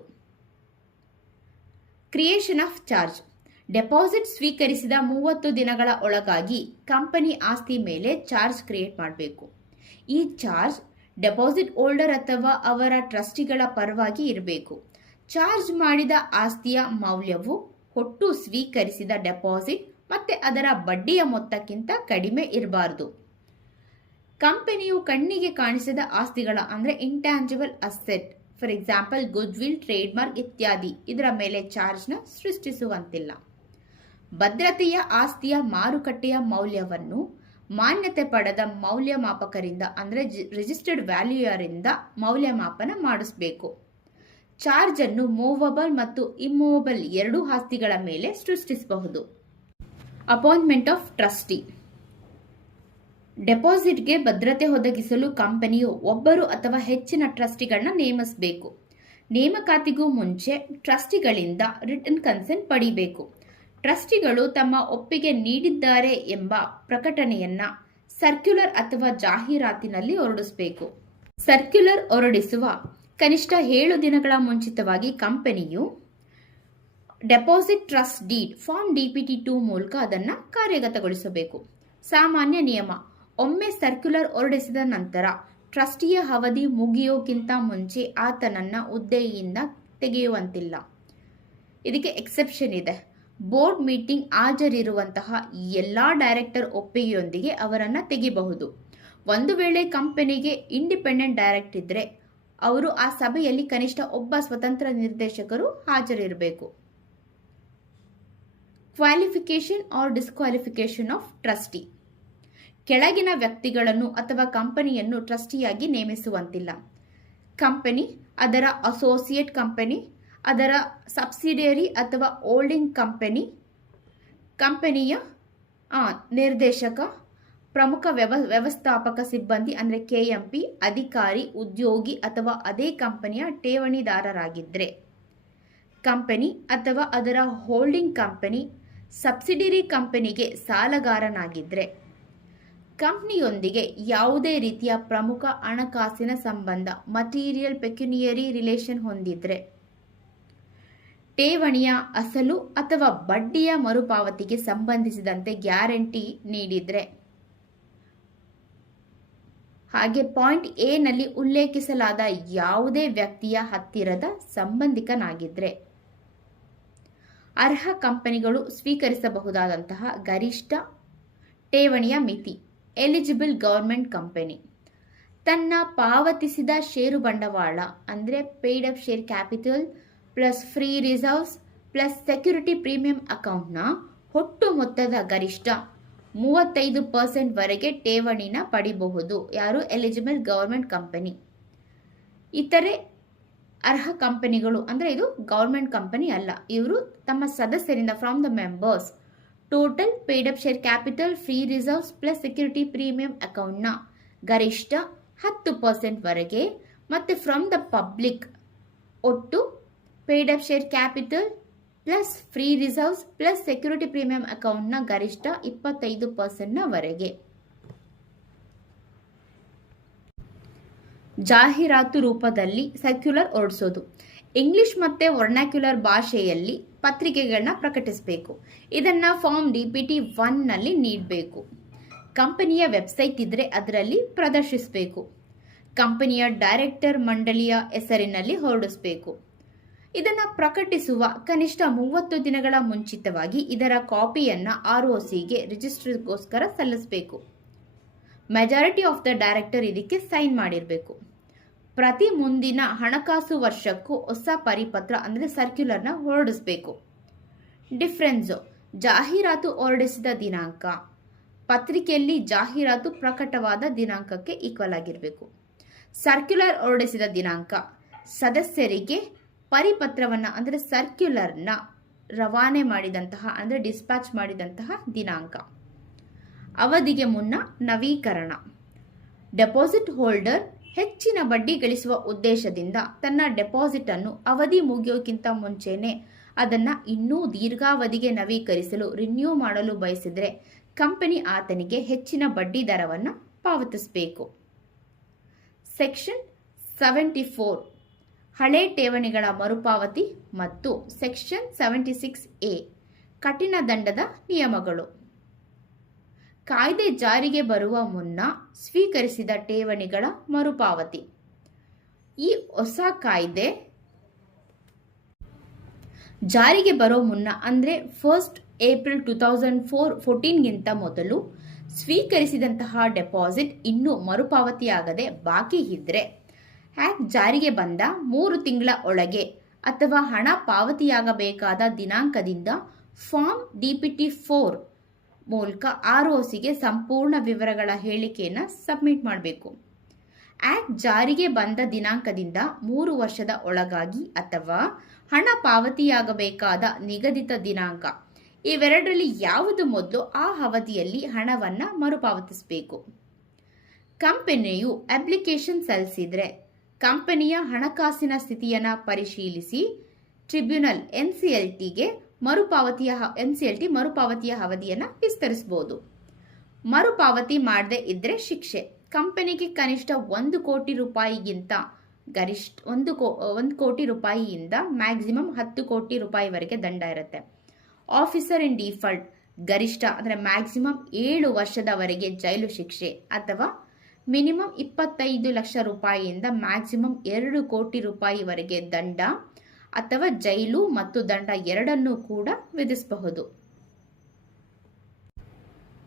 Creation of charge. ಡೆಪಾಸಿಟ್ ಸ್ವೀಕರಿಸಿದ 30 ದಿನಗಳ ಒಳಗಾಗಿ ಕಂಪನಿ ಆಸ್ತಿ ಮೇಲೆ ಚಾರ್ಜ್ ಕ್ರಿಯೇಟ್ ಮಾಡಬೇಕು. ಈ ಚಾರ್ಜ್ ಡೆಪಾಸಿಟ್ ಹೋಲ್ಡರ್ ಅಥವಾ ಅವರ ಟ್ರಸ್ಟಿಗಳ ಪರವಾಗಿ ಇರಬೇಕು. ಚಾರ್ಜ್ ಮಾಡಿದ ಆಸ್ತಿಯ ಮೌಲ್ಯವು ಒಟ್ಟು ಸ್ವೀಕರಿಸಿದ ಡೆಪಾಸಿಟ್ ಮತ್ತೆ ಅದರ ಬಡ್ಡಿಯ ಮೊತ್ತಕ್ಕಿಂತ ಕಡಿಮೆ ಇರಬಾರದು. ಕಂಪನಿಯು ಕಣ್ಣಿಗೆ ಕಾಣಿಸಿದ ಆಸ್ತಿಗಳ ಅಂದರೆ intangible asset, for example goodwill, trademark ಇತ್ಯಾದಿ ಇದರ ಮೇಲೆ ಚಾರ್ಜ್ನ ಸೃಷ್ಟಿಸುವಂತಿಲ್ಲ. ಭದ್ರತೆಯ ಆಸ್ತಿಯ ಮಾರುಕಟ್ಟೆಯ ಮೌಲ್ಯವನ್ನು ಮಾನ್ಯತೆ ಪಡೆದ ಮೌಲ್ಯಮಾಪಕರಿಂದ ಅಂದರೆ ರಿಜಿಸ್ಟರ್ಡ್ ವ್ಯಾಲ್ಯೂಯರಿಂದ ಮೌಲ್ಯಮಾಪನ ಮಾಡಿಸಬೇಕು. ಚಾರ್ಜ್ ಅನ್ನು ಮೂವಬಲ್ ಮತ್ತು ಇಮ್ಮೂವಬಲ್ ಎರಡೂ ಆಸ್ತಿಗಳ ಮೇಲೆ ಸೃಷ್ಟಿಸಬಹುದು. Appointment of trustee. ಡೆಪಾಸಿಟ್ಗೆ ಭದ್ರತೆ ಒದಗಿಸಲು ಕಂಪನಿಯು ಒಬ್ಬರು ಅಥವಾ ಹೆಚ್ಚಿನ ಟ್ರಸ್ಟಿಗಳನ್ನ ನೇಮಿಸಬೇಕು. ನೇಮಕಾತಿಗೂ ಮುಂಚೆ ಟ್ರಸ್ಟಿಗಳಿಂದ ರಿಟನ್ ಕನ್ಸೆಂಟ್ ಪಡಿಬೇಕು. ಟ್ರಸ್ಟಿಗಳು ತಮ್ಮ ಒಪ್ಪಿಗೆ ನೀಡಿದ್ದಾರೆ ಎಂಬ ಪ್ರಕಟಣೆಯನ್ನ ಸರ್ಕ್ಯುಲರ್ ಅಥವಾ ಜಾಹೀರಾತಿನಲ್ಲಿ ಹೊರಡಿಸಬೇಕು. ಸರ್ಕ್ಯುಲರ್ ಹೊರಡಿಸುವ ಕನಿಷ್ಠ 7 ದಿನಗಳ ಮುಂಚಿತವಾಗಿ ಕಂಪನಿಯು deposit trust deed form DPT 2 ಮೂಲಕ ಅದನ್ನು ಕಾರ್ಯಗತಗೊಳಿಸಬೇಕು. ಸಾಮಾನ್ಯ ನಿಯಮ: ಒಮ್ಮೆ ಸರ್ಕ್ಯುಲರ್ ಹೊರಡಿಸಿದ ನಂತರ ಟ್ರಸ್ಟಿಯ ಅವಧಿ ಮುಗಿಯೋಕ್ಕಿಂತ ಮುಂಚೆ ಆತನನ್ನ ಹುದ್ದೆಯಿಂದ ತೆಗೆಯುವಂತಿಲ್ಲ. ಇದಕ್ಕೆ ಎಕ್ಸೆಪ್ಷನ್ ಇದೆ. ಬೋರ್ಡ್ ಮೀಟಿಂಗ್ ಹಾಜರಿರುವಂತಹ ಎಲ್ಲಾ ಡೈರೆಕ್ಟರ್ ಒಪ್ಪಿಗೆಯೊಂದಿಗೆ ಅವರನ್ನು ತೆಗೆಯಬಹುದು. ಒಂದು ವೇಳೆ ಕಂಪನಿಗೆ ಇಂಡಿಪೆಂಡೆಂಟ್ ಡೈರೆಕ್ಟರ್ ಇದ್ದರೆ ಅವರು ಆ ಸಭೆಯಲ್ಲಿ ಕನಿಷ್ಠ ಒಬ್ಬ ಸ್ವತಂತ್ರ ನಿರ್ದೇಶಕರು ಹಾಜರಿರಬೇಕು. Qualification or disqualification of trustee. ಕೆಳಗಿನ ವ್ಯಕ್ತಿಗಳನ್ನು ಅಥವಾ ಕಂಪನಿಯನ್ನು ಟ್ರಸ್ಟಿಯಾಗಿ ನೇಮಿಸುವಂತಿಲ್ಲ. ಕಂಪನಿ, ಅದರ ಅಸೋಸಿಯೇಟ್ ಕಂಪನಿ, ಅದರ ಸಬ್ಸಿಡಿಯರಿ ಅಥವಾ ಹೋಲ್ಡಿಂಗ್ ಕಂಪನಿಯ ನಿರ್ದೇಶಕ, ಪ್ರಮುಖ ವ್ಯವಸ್ಥಾಪಕ ಸಿಬ್ಬಂದಿ ಅಂದರೆ KMP, ಅಧಿಕಾರಿ, ಉದ್ಯೋಗಿ ಅಥವಾ ಅದೇ ಕಂಪನಿಯ ಠೇವಣಿದಾರರಾಗಿದ್ದರೆ, ಕಂಪನಿ ಅಥವಾ ಅದರ ಹೋಲ್ಡಿಂಗ್ ಕಂಪನಿ ಸಬ್ಸಿಡಿಯರಿ ಕಂಪನಿಗೆ ಸಾಲಗಾರನಾಗಿದ್ದರೆ, ಕಂಪನಿಯೊಂದಿಗೆ ಯಾವುದೇ ರೀತಿಯ ಪ್ರಮುಖ ಹಣಕಾಸಿನ ಸಂಬಂಧ ಮಟೀರಿಯಲ್ ಪೆಕ್ಯುನಿಯರಿ ರಿಲೇಷನ್ ಹೊಂದಿದ್ರೆ, ಠೇವಣಿಯ ಅಸಲು ಅಥವಾ ಬಡ್ಡಿಯ ಮರುಪಾವತಿಗೆ ಸಂಬಂಧಿಸಿದಂತೆ ಗ್ಯಾರಂಟಿ ನೀಡಿದ್ರೆ, ಹಾಗೆ ಪಾಯಿಂಟ್ ಎ ನಲ್ಲಿ ಉಲ್ಲೇಖಿಸಲಾದ ಯಾವುದೇ ವ್ಯಕ್ತಿಯ ಹತ್ತಿರದ ಸಂಬಂಧಿಕನಾಗಿದ್ರೆ, ಅರ್ಹ ಕಂಪನಿಗಳು ಸ್ವೀಕರಿಸಬಹುದಾದಂತಹ ಗರಿಷ್ಠ ಠೇವಣಿಯ ಮಿತಿ ಎಲಿಜಿಬಲ್ ಗವರ್ಮೆಂಟ್ ಕಂಪನಿ ತನ್ನ ಪಾವತಿಸಿದ ಷೇರು ಬಂಡವಾಳ ಅಂದರೆ paid up share capital plus free reserves plus security premium ಅಕೌಂಟ್ನ ಒಟ್ಟು ಮೊತ್ತದ ಗರಿಷ್ಠ 35% ವರೆಗೆ ಠೇವಣಿನ ಪಡಿಬಹುದು. ಯಾರು? Eligible government company. ಇತರೆ ಅರ್ಹ ಕಂಪನಿಗಳು ಅಂದರೆ ಇದು ಗವರ್ಮೆಂಟ್ ಕಂಪನಿ ಅಲ್ಲ, ಇವರು ತಮ್ಮ ಸದಸ್ಯರಿಂದ from the members total paid up share capital free reserves plus security premium ಅಕೌಂಟ್ನ ಗರಿಷ್ಠ 10% ವರೆಗೆ ಮತ್ತು ಫ್ರಮ್ ದ ಪಬ್ಲಿಕ್ ಒಟ್ಟು paid up share capital plus free reserves plus security premium ಅಕೌಂಟ್ನ ಗರಿಷ್ಠ 25% ವರೆಗೆ. ಜಾಹೀರಾತು ರೂಪದಲ್ಲಿ ಸರ್ಕ್ಯುಲರ್ ಹೊರಡಿಸೋದು. ಇಂಗ್ಲಿಷ್ ಮತ್ತು ವರ್ನಾಕ್ಯುಲರ್ ಭಾಷೆಯಲ್ಲಿ ಪತ್ರಿಕೆಗಳನ್ನ ಪ್ರಕಟಿಸಬೇಕು. ಇದನ್ನು ಫಾರ್ಮ್ DPT 1 ನಲ್ಲಿ ನೀಡಬೇಕು. ಕಂಪನಿಯ ವೆಬ್ಸೈಟ್ ಇದ್ದರೆ ಅದರಲ್ಲಿ ಪ್ರದರ್ಶಿಸಬೇಕು. ಕಂಪನಿಯ ಡೈರೆಕ್ಟರ್ ಮಂಡಳಿಯ ಹೆಸರಿನಲ್ಲಿ ಹೊರಡಿಸಬೇಕು. ಇದನ್ನು ಪ್ರಕಟಿಸುವ ಕನಿಷ್ಠ 30 ದಿನಗಳ ಮುಂಚಿತವಾಗಿ ಇದರ ಕಾಪಿಯನ್ನು ROCಗೆ ರಿಜಿಸ್ಟರ್ಗೋಸ್ಕರ ಸಲ್ಲಿಸಬೇಕು. ಮೆಜಾರಿಟಿ ಆಫ್ ದ ಡೈರೆಕ್ಟರ್ ಇದಕ್ಕೆ ಸೈನ್ ಮಾಡಿರಬೇಕು. ಪ್ರತಿ ಮುಂದಿನ ಹಣಕಾಸು ವರ್ಷಕ್ಕೂ ಹೊಸ ಪರಿಪತ್ರ ಅಂದರೆ ಸರ್ಕ್ಯುಲರ್ನ ಹೊರಡಿಸಬೇಕು. ಡಿಫರೆನ್ಸು: ಜಾಹೀರಾತು ಹೊರಡಿಸಿದ ದಿನಾಂಕ ಪತ್ರಿಕೆಯಲ್ಲಿ ಜಾಹೀರಾತು ಪ್ರಕಟವಾದ ದಿನಾಂಕಕ್ಕೆ ಈಕ್ವಲ್ ಆಗಿರಬೇಕು. ಸರ್ಕ್ಯುಲರ್ ಹೊರಡಿಸಿದ ದಿನಾಂಕ ಸದಸ್ಯರಿಗೆ ಪರಿಪತ್ರವನ್ನು ಅಂದರೆ ಸರ್ಕ್ಯುಲರ್ನ ರವಾನೆ ಮಾಡಿದಂತಹ ಅಂದರೆ ಡಿಸ್ಪ್ಯಾಚ್ ಮಾಡಿದಂತಹ ದಿನಾಂಕ. ಅವಧಿಗೆ ಮುನ್ನ ನವೀಕರಣ. ಡೆಪಾಸಿಟ್ ಹೋಲ್ಡರ್ ಹೆಚ್ಚಿನ ಬಡ್ಡಿ ಗಳಿಸುವ ಉದ್ದೇಶದಿಂದ ತನ್ನ ಡೆಪಾಸಿಟ್ ಅನ್ನು ಅವಧಿ ಮುಗಿಯೋಕ್ಕಿಂತ ಮುಂಚೆನೆ ಅದನ್ನು ಇನ್ನೂ ದೀರ್ಘಾವಧಿಗೆ ನವೀಕರಿಸಲು ರಿನ್ಯೂ ಮಾಡಲು ಬಯಸಿದರೆ ಕಂಪನಿ ಆತನಿಗೆ ಹೆಚ್ಚಿನ ಬಡ್ಡಿ ದರವನ್ನು ಪಾವತಿಸಬೇಕು. ಸೆಕ್ಷನ್ 74 ಹಳೆ ಠೇವಣಿಗಳ ಮರುಪಾವತಿ ಮತ್ತು ಸೆಕ್ಷನ್ 76A ಕಠಿಣ ದಂಡದ ನಿಯಮಗಳು. ಕಾಯ್ದೆ ಜಾರಿಗೆ ಬರುವ ಮುನ್ನ ಸ್ವೀಕರಿಸಿದ ಠೇವಣಿಗಳ ಮರುಪಾವತಿ. ಈ ಹೊಸ ಕಾಯ್ದೆ ಜಾರಿಗೆ ಬರೋ ಮುನ್ನ ಅಂದರೆ 1 ಏಪ್ರಿಲ್ 2014ಗಿಂತ ಮೊದಲು ಸ್ವೀಕರಿಸಿದಂತಹ ಡೆಪಾಸಿಟ್ ಇನ್ನೂ ಮರುಪಾವತಿಯಾಗದೆ ಬಾಕಿ ಇದ್ದರೆ ಆಕ್ಟ್ ಜಾರಿಗೆ ಬಂದ 3 ತಿಂಗಳ ಒಳಗೆ ಅಥವಾ ಹಣ ಪಾವತಿಯಾಗಬೇಕಾದ ದಿನಾಂಕದಿಂದ ಫಾರ್ಮ್ DPT 4 ಮೂಲಕ ROCಗೆ ಸಂಪೂರ್ಣ ವಿವರಗಳ ಹೇಳಿಕೆಯನ್ನು ಸಬ್ಮಿಟ್ ಮಾಡಬೇಕು. ಆಕ್ಟ್ ಜಾರಿಗೆ ಬಂದ ದಿನಾಂಕದಿಂದ 3 ವರ್ಷದ ಒಳಗಾಗಿ ಅಥವಾ ಹಣ ಪಾವತಿಯಾಗಬೇಕಾದ ನಿಗದಿತ ದಿನಾಂಕ ಇವೆರಡರಲ್ಲಿ ಯಾವುದು ಮೊದಲು ಆ ಅವಧಿಯಲ್ಲಿ ಹಣವನ್ನು ಮರುಪಾವತಿಸಬೇಕು. ಕಂಪನಿಯು ಅಪ್ಲಿಕೇಶನ್ ಸಲ್ಲಿಸಿದರೆ ಕಂಪನಿಯ ಹಣಕಾಸಿನ ಸ್ಥಿತಿಯನ್ನು ಪರಿಶೀಲಿಸಿ ಟ್ರಿಬ್ಯುನಲ್ NCLT ಮರುಪಾವತಿಯ ಅವಧಿಯನ್ನು ವಿಸ್ತರಿಸಬಹುದು. ಮರುಪಾವತಿ ಮಾಡದೇ ಇದ್ದರೆ ಶಿಕ್ಷೆ. ಕಂಪನಿಗೆ ಕನಿಷ್ಠ 1 ಕೋಟಿ ರೂಪಾಯಿಗಿಂತ ಗರಿಷ್ಠ 1 ಕೋಟಿ ರೂಪಾಯಿಯಿಂದ ಮ್ಯಾಕ್ಸಿಮಮ್ 10 ಕೋಟಿ ರೂಪಾಯಿವರೆಗೆ ದಂಡ ಇರುತ್ತೆ. ಆಫೀಸರ್ ಇನ್ ಡಿಫಾಲ್ಟ್ ಗರಿಷ್ಠ ಅಂದರೆ ಮ್ಯಾಕ್ಸಿಮಮ್ 7 ವರ್ಷದವರೆಗೆ ಜೈಲು ಶಿಕ್ಷೆ ಅಥವಾ ಮಿನಿಮಮ್ 25 ಲಕ್ಷ ರೂಪಾಯಿಯಿಂದ ಮ್ಯಾಕ್ಸಿಮಮ್ 2 ಕೋಟಿ ರೂಪಾಯಿವರೆಗೆ ದಂಡ ಅಥವಾ ಜೈಲು ಮತ್ತು ದಂಡ ಎರಡನ್ನೂ ಕೂಡ ವಿಧಿಸಬಹುದು.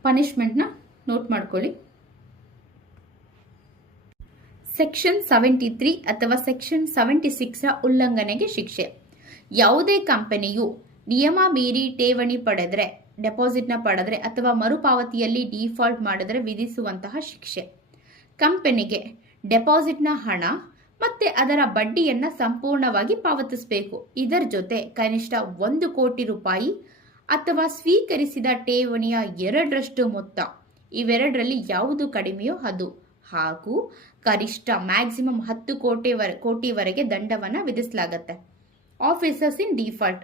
ಪನಿಷ್ಮೆಂಟ್ನ ನೋಟ್ ಮಾಡ್ಕೊಳ್ಳಿ. ಸೆಕ್ಷನ್ 73 ಅಥವಾ ಸೆಕ್ಷನ್ 76ರ ಉಲ್ಲಂಘನೆಗೆ ಶಿಕ್ಷೆ. ಯಾವುದೇ ಕಂಪನಿಯು ನಿಯಮ ಮೀರಿ ಠೇವಣಿ ಪಡೆದರೆ, ಡೆಪಾಸಿಟ್ನ ಪಡೆದರೆ ಅಥವಾ ಮರುಪಾವತಿಯಲ್ಲಿ ಡಿಫಾಲ್ಟ್ ಮಾಡಿದರೆ ವಿಧಿಸುವಂತಹ ಶಿಕ್ಷೆ. ಕಂಪನಿಗೆ ಡೆಪಾಸಿಟ್ನ ಹಣ ಮತ್ತು ಅದರ ಬಡ್ಡಿಯನ್ನು ಸಂಪೂರ್ಣವಾಗಿ ಪಾವತಿಸಬೇಕು. ಇದರ ಜೊತೆ ಕನಿಷ್ಠ 1 ಕೋಟಿ ರೂಪಾಯಿ ಅಥವಾ ಸ್ವೀಕರಿಸಿದ ಠೇವಣಿಯ 2ರಷ್ಟು ಮೊತ್ತ ಇವೆರಡರಲ್ಲಿ ಯಾವುದು ಕಡಿಮೆಯೋ ಅದು. ಹಾಗೂ ಗರಿಷ್ಠ ಮ್ಯಾಕ್ಸಿಮಮ್ 10 ಕೋಟಿವರೆಗೆ ದಂಡವನ್ನು ವಿಧಿಸಲಾಗುತ್ತೆ. ಆಫೀಸರ್ಸ್ ಇನ್ ಡಿಫಾಲ್ಟ್,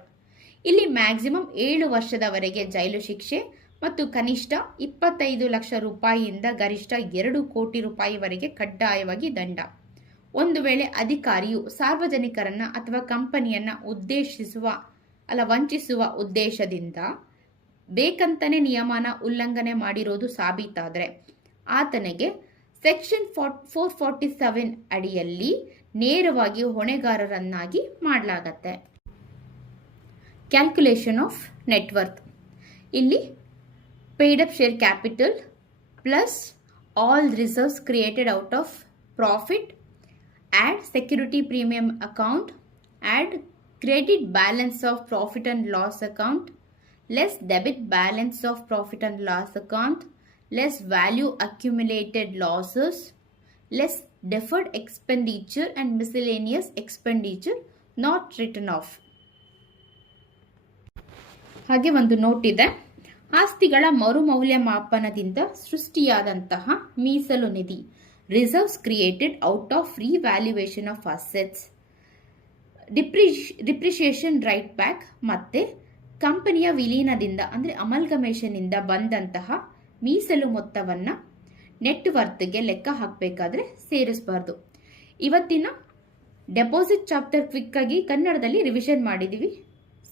ಇಲ್ಲಿ ಮ್ಯಾಕ್ಸಿಮಮ್ 7 ವರ್ಷದವರೆಗೆ ಜೈಲು ಶಿಕ್ಷೆ ಮತ್ತು ಕನಿಷ್ಠ 25 ಲಕ್ಷ ರೂಪಾಯಿಯಿಂದ ಗರಿಷ್ಠ 2 ಕೋಟಿ ರೂಪಾಯಿವರೆಗೆ ಕಡ್ಡಾಯವಾಗಿ ದಂಡ. ಒಂದು ವೇಳೆ ಅಧಿಕಾರಿಯು ಸಾರ್ವಜನಿಕರನ್ನ ಅಥವಾ ಕಂಪನಿಯನ್ನ ವಂಚಿಸುವ ಉದ್ದೇಶದಿಂದ ಬೇಕಂತನೇ ನಿಯಮನ ಉಲ್ಲಂಘನೆ ಮಾಡಿರೋದು ಸಾಬೀತಾದರೆ ಆತನಿಗೆ ಸೆಕ್ಷನ್ 447 ಅಡಿಯಲ್ಲಿ ನೇರವಾಗಿ ಹೊಣೆಗಾರರನ್ನಾಗಿ ಮಾಡಲಾಗತ್ತೆ. ಕ್ಯಾಲ್ಕುಲೇಷನ್ ಆಫ್ ನೆಟ್ವರ್ತ್, ಇಲ್ಲಿ paid up share capital plus all reserves created out of profit, add security premium account, add credit balance of profit and loss account, less debit balance of profit and loss account, less value accumulated losses, less deferred expenditure and miscellaneous expenditure not written off. ಹಾಗೆ ಒಂದು note ಇದೆ, ಆಸ್ತಿಗಳ ಮರುಮೌಲ್ಯಮಾಪನದಿಂದ ಸೃಷ್ಟಿಯಾದಂತಹ ಮೀಸಲು ನಿಧಿ, reserves created out of revaluation of assets, depreciation write back ಮತ್ತೆ ಕಂಪನಿಯ ವಿಲೀನದಿಂದ ಅಂದರೆ ಅಮಲ್ಗಮೇಷನ್ನಿಂದ ಬಂದಂತಹ ಮೀಸಲು ಮೊತ್ತವನ್ನು ನೆಟ್ವರ್ತ್ಗೆ ಲೆಕ್ಕ ಹಾಕಬೇಕಾದ್ರೆ ಸೇರಿಸಬಾರ್ದು. ಇವತ್ತಿನ ಡೆಪಾಸಿಟ್ ಚಾಪ್ಟರ್ ಕ್ವಿಕ್ಕಾಗಿ ಕನ್ನಡದಲ್ಲಿ ರಿವಿಷನ್ ಮಾಡಿದ್ದೀವಿ.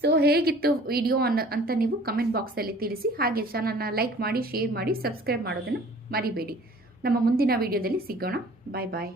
ಸೊ ಹೇಗಿತ್ತು ವಿಡಿಯೋ ಅಂತ ನೀವು ಕಮೆಂಟ್ ಬಾಕ್ಸಲ್ಲಿ ತಿಳಿಸಿ. ಹಾಗೆ ಚಾನಲ್ನ ಲೈಕ್ ಮಾಡಿ, ಶೇರ್ ಮಾಡಿ, ಸಬ್ಸ್ಕ್ರೈಬ್ ಮಾಡೋದನ್ನು ಮರಿಬೇಡಿ. ನಮ್ಮ ಮುಂದಿನ ವಿಡಿಯೋದಲ್ಲಿ ಸಿಗೋಣ. ಬಾಯ್ ಬಾಯ್.